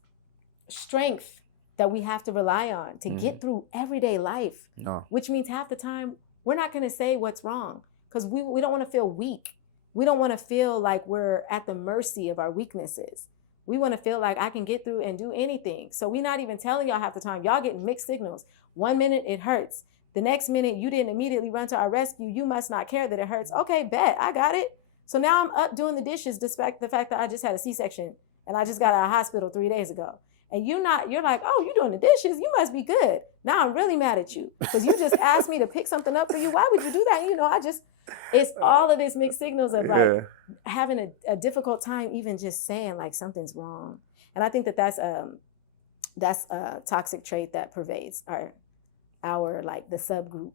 strength that we have to rely on to get through everyday life. No. Which means half the time we're not going to say what's wrong because we don't want to feel weak. We don't want to feel like we're at the mercy of our weaknesses. We want to feel like I can get through and do anything. So we're not even telling y'all half the time. Y'all getting mixed signals. 1 minute it hurts. The next minute you didn't immediately run to our rescue. You must not care that it hurts. Okay, bet, I got it. So now I'm up doing the dishes despite the fact that I just had a C-section and I just got out of hospital 3 days ago. And you're like, oh, you're doing the dishes. You must be good. Now I'm really mad at you because you just asked me to pick something up for you. Why would you do that? You know, it's all of this mixed signals of like having a difficult time even just saying like something's wrong. And I think that's a toxic trait that pervades our like the subgroup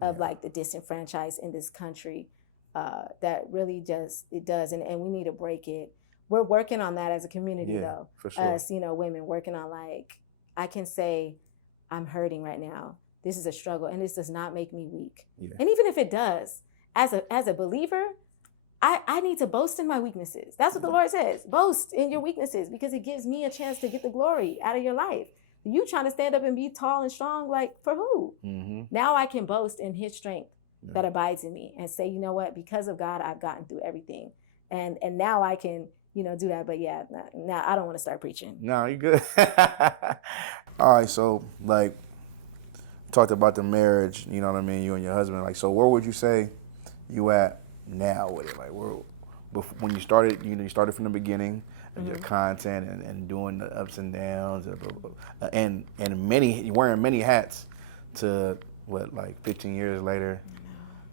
of like the disenfranchised in this country that really it does. And we need to break it. We're working on that as a community though. For sure. Us, you know, women working on like, I can say I'm hurting right now. This is a struggle and this does not make me weak. Yeah. And even if it does, as a believer, I need to boast in my weaknesses. That's what the Lord says. Boast in your weaknesses because it gives me a chance to get the glory out of your life. You trying to stand up and be tall and strong, like for who? Mm-hmm. Now I can boast in his strength that abides in me and say, you know what, because of God, I've gotten through everything. And now I can, you know, do that. But yeah, now I don't want to start preaching. No, you good. All right, so like talked about the marriage, you know what I mean, you and your husband. Like, so where would you say you at now with it? Like, when you started, you know, you started from the beginning of your content and doing the ups and downs and you're wearing many hats to what, like 15 years later,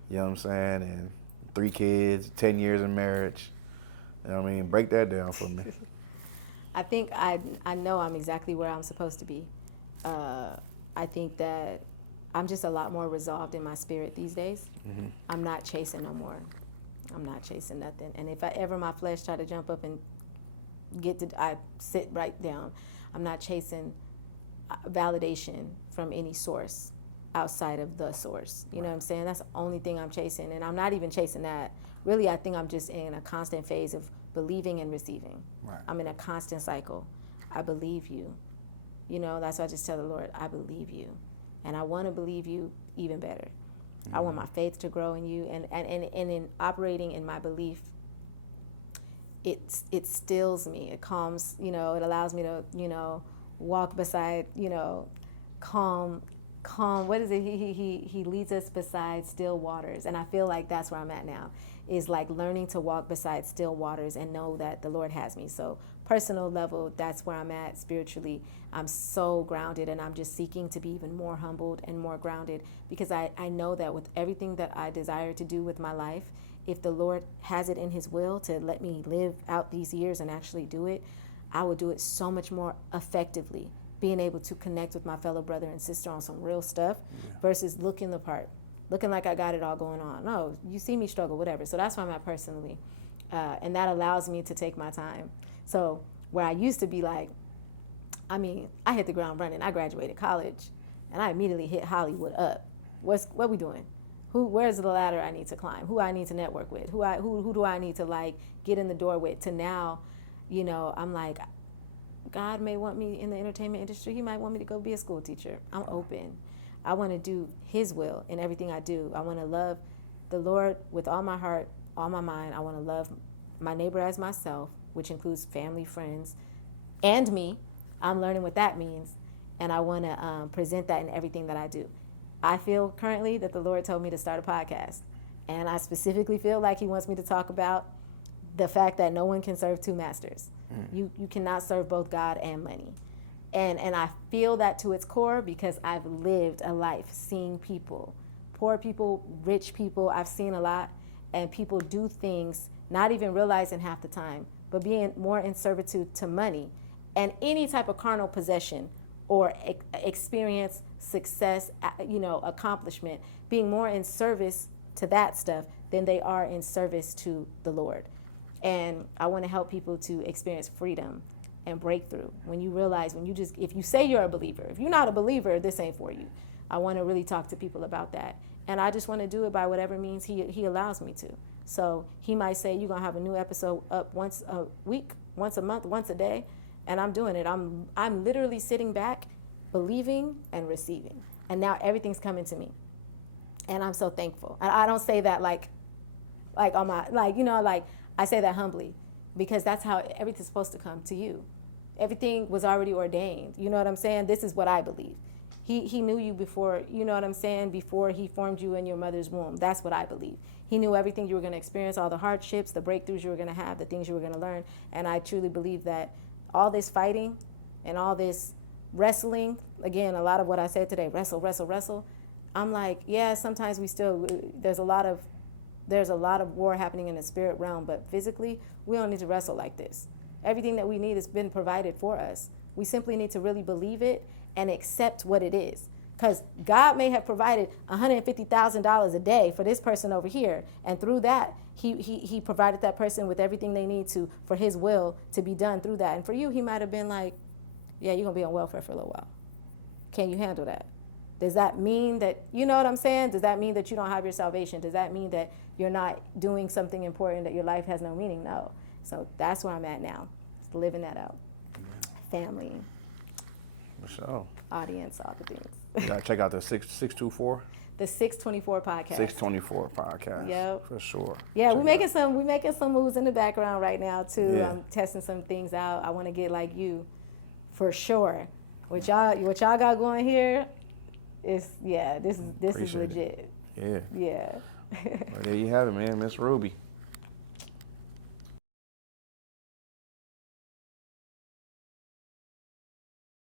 you know what I'm saying, and 3 kids, 10 years in marriage. You know what I mean? Break that down for me. I think I know I'm exactly where I'm supposed to be. I think that I'm just a lot more resolved in my spirit these days. Mm-hmm. I'm not chasing no more. I'm not chasing nothing. And if my flesh try to jump up and I sit right down. I'm not chasing validation from any source outside of the source. You know what I'm saying? That's the only thing I'm chasing. And I'm not even chasing that. Really, I think I'm just in a constant phase of believing and receiving. Right. I'm in a constant cycle. I believe you. You know, that's why I just tell the Lord, I believe you. And I want to believe you even better. Mm-hmm. I want my faith to grow in you. And in operating in my belief, it stills me. It calms, you know, it allows me to, you know, walk beside, you know, calm, what is it? He leads us beside still waters. And I feel like that's where I'm at now, is like learning to walk beside still waters and know that the Lord has me. So personal level, that's where I'm at spiritually. I'm so grounded and I'm just seeking to be even more humbled and more grounded because I know that with everything that I desire to do with my life, if the Lord has it in his will to let me live out these years and actually do it, I will do it so much more effectively, being able to connect with my fellow brother and sister on some real stuff versus looking the part, looking like I got it all going on. No, you see me struggle, whatever. So that's where I'm at personally. And that allows me to take my time. So where I used to be like, I mean, I hit the ground running. I graduated college and I immediately hit Hollywood up. What we doing? Where's the ladder I need to climb? Who I need to network with? Who do I need to like get in the door with? To now, you know, I'm like, God may want me in the entertainment industry. He might want me to go be a school teacher. I'm open. I want to do his will in everything I do. I want to love the Lord with all my heart, all my mind. I want to love my neighbor as myself, which includes family, friends, and me. I'm learning what that means. And I want to present that in everything that I do. I feel currently that the Lord told me to start a podcast. And I specifically feel like he wants me to talk about the fact that no one can serve two masters. You cannot serve both God and money. And I feel that to its core because I've lived a life seeing people, poor people, rich people. I've seen a lot, and people do things not even realizing half the time, but being more in servitude to money and any type of carnal possession or experience, success, accomplishment, being more in service to that stuff than they are in service to the Lord. And I want to help people to experience freedom and breakthrough. When you realize, if you say you're a believer, if you're not a believer, this ain't for you. I want to really talk to people about that. And I just want to do it by whatever means he allows me to. So he might say, you're going to have a new episode up once a week, once a month, once a day. And I'm doing it. I'm literally sitting back, believing and receiving. And now everything's coming to me. And I'm so thankful. And I don't say that like on my, I say that humbly, because that's how everything's supposed to come to you. Everything was already ordained. You know what I'm saying? This is what I believe. He knew you before, you know what I'm saying, before he formed you in your mother's womb. That's what I believe. He knew everything you were going to experience, all the hardships, the breakthroughs you were going to have, the things you were going to learn. And I truly believe that all this fighting and all this wrestling, again, a lot of what I said today, wrestle. I'm like, yeah, sometimes there's a lot of war happening in the spirit realm, but physically, we don't need to wrestle like this. Everything that we need has been provided for us. We simply need to really believe it and accept what it is. Because God may have provided $150,000 a day for this person over here, and through that, he provided that person with everything they need for his will to be done through that. And for you, he might have been like, yeah, you're going to be on welfare for a little while. Can you handle that? Does that mean that, you know what I'm saying? Does that mean that you don't have your salvation? Does that mean that you're not doing something important, that your life has no meaning? No. So that's where I'm at now, just living that out. Family. For sure. Audience, all the things. You gotta check out the 624. The 624 podcast. 624 podcast. Yep. For sure. Yeah, we're making some moves in the background right now too. Yeah. I'm testing some things out. I want to get like you, for sure. What y'all got going here is this is legit. Yeah. Yeah. Well, there you have it, man. Miss Ruby.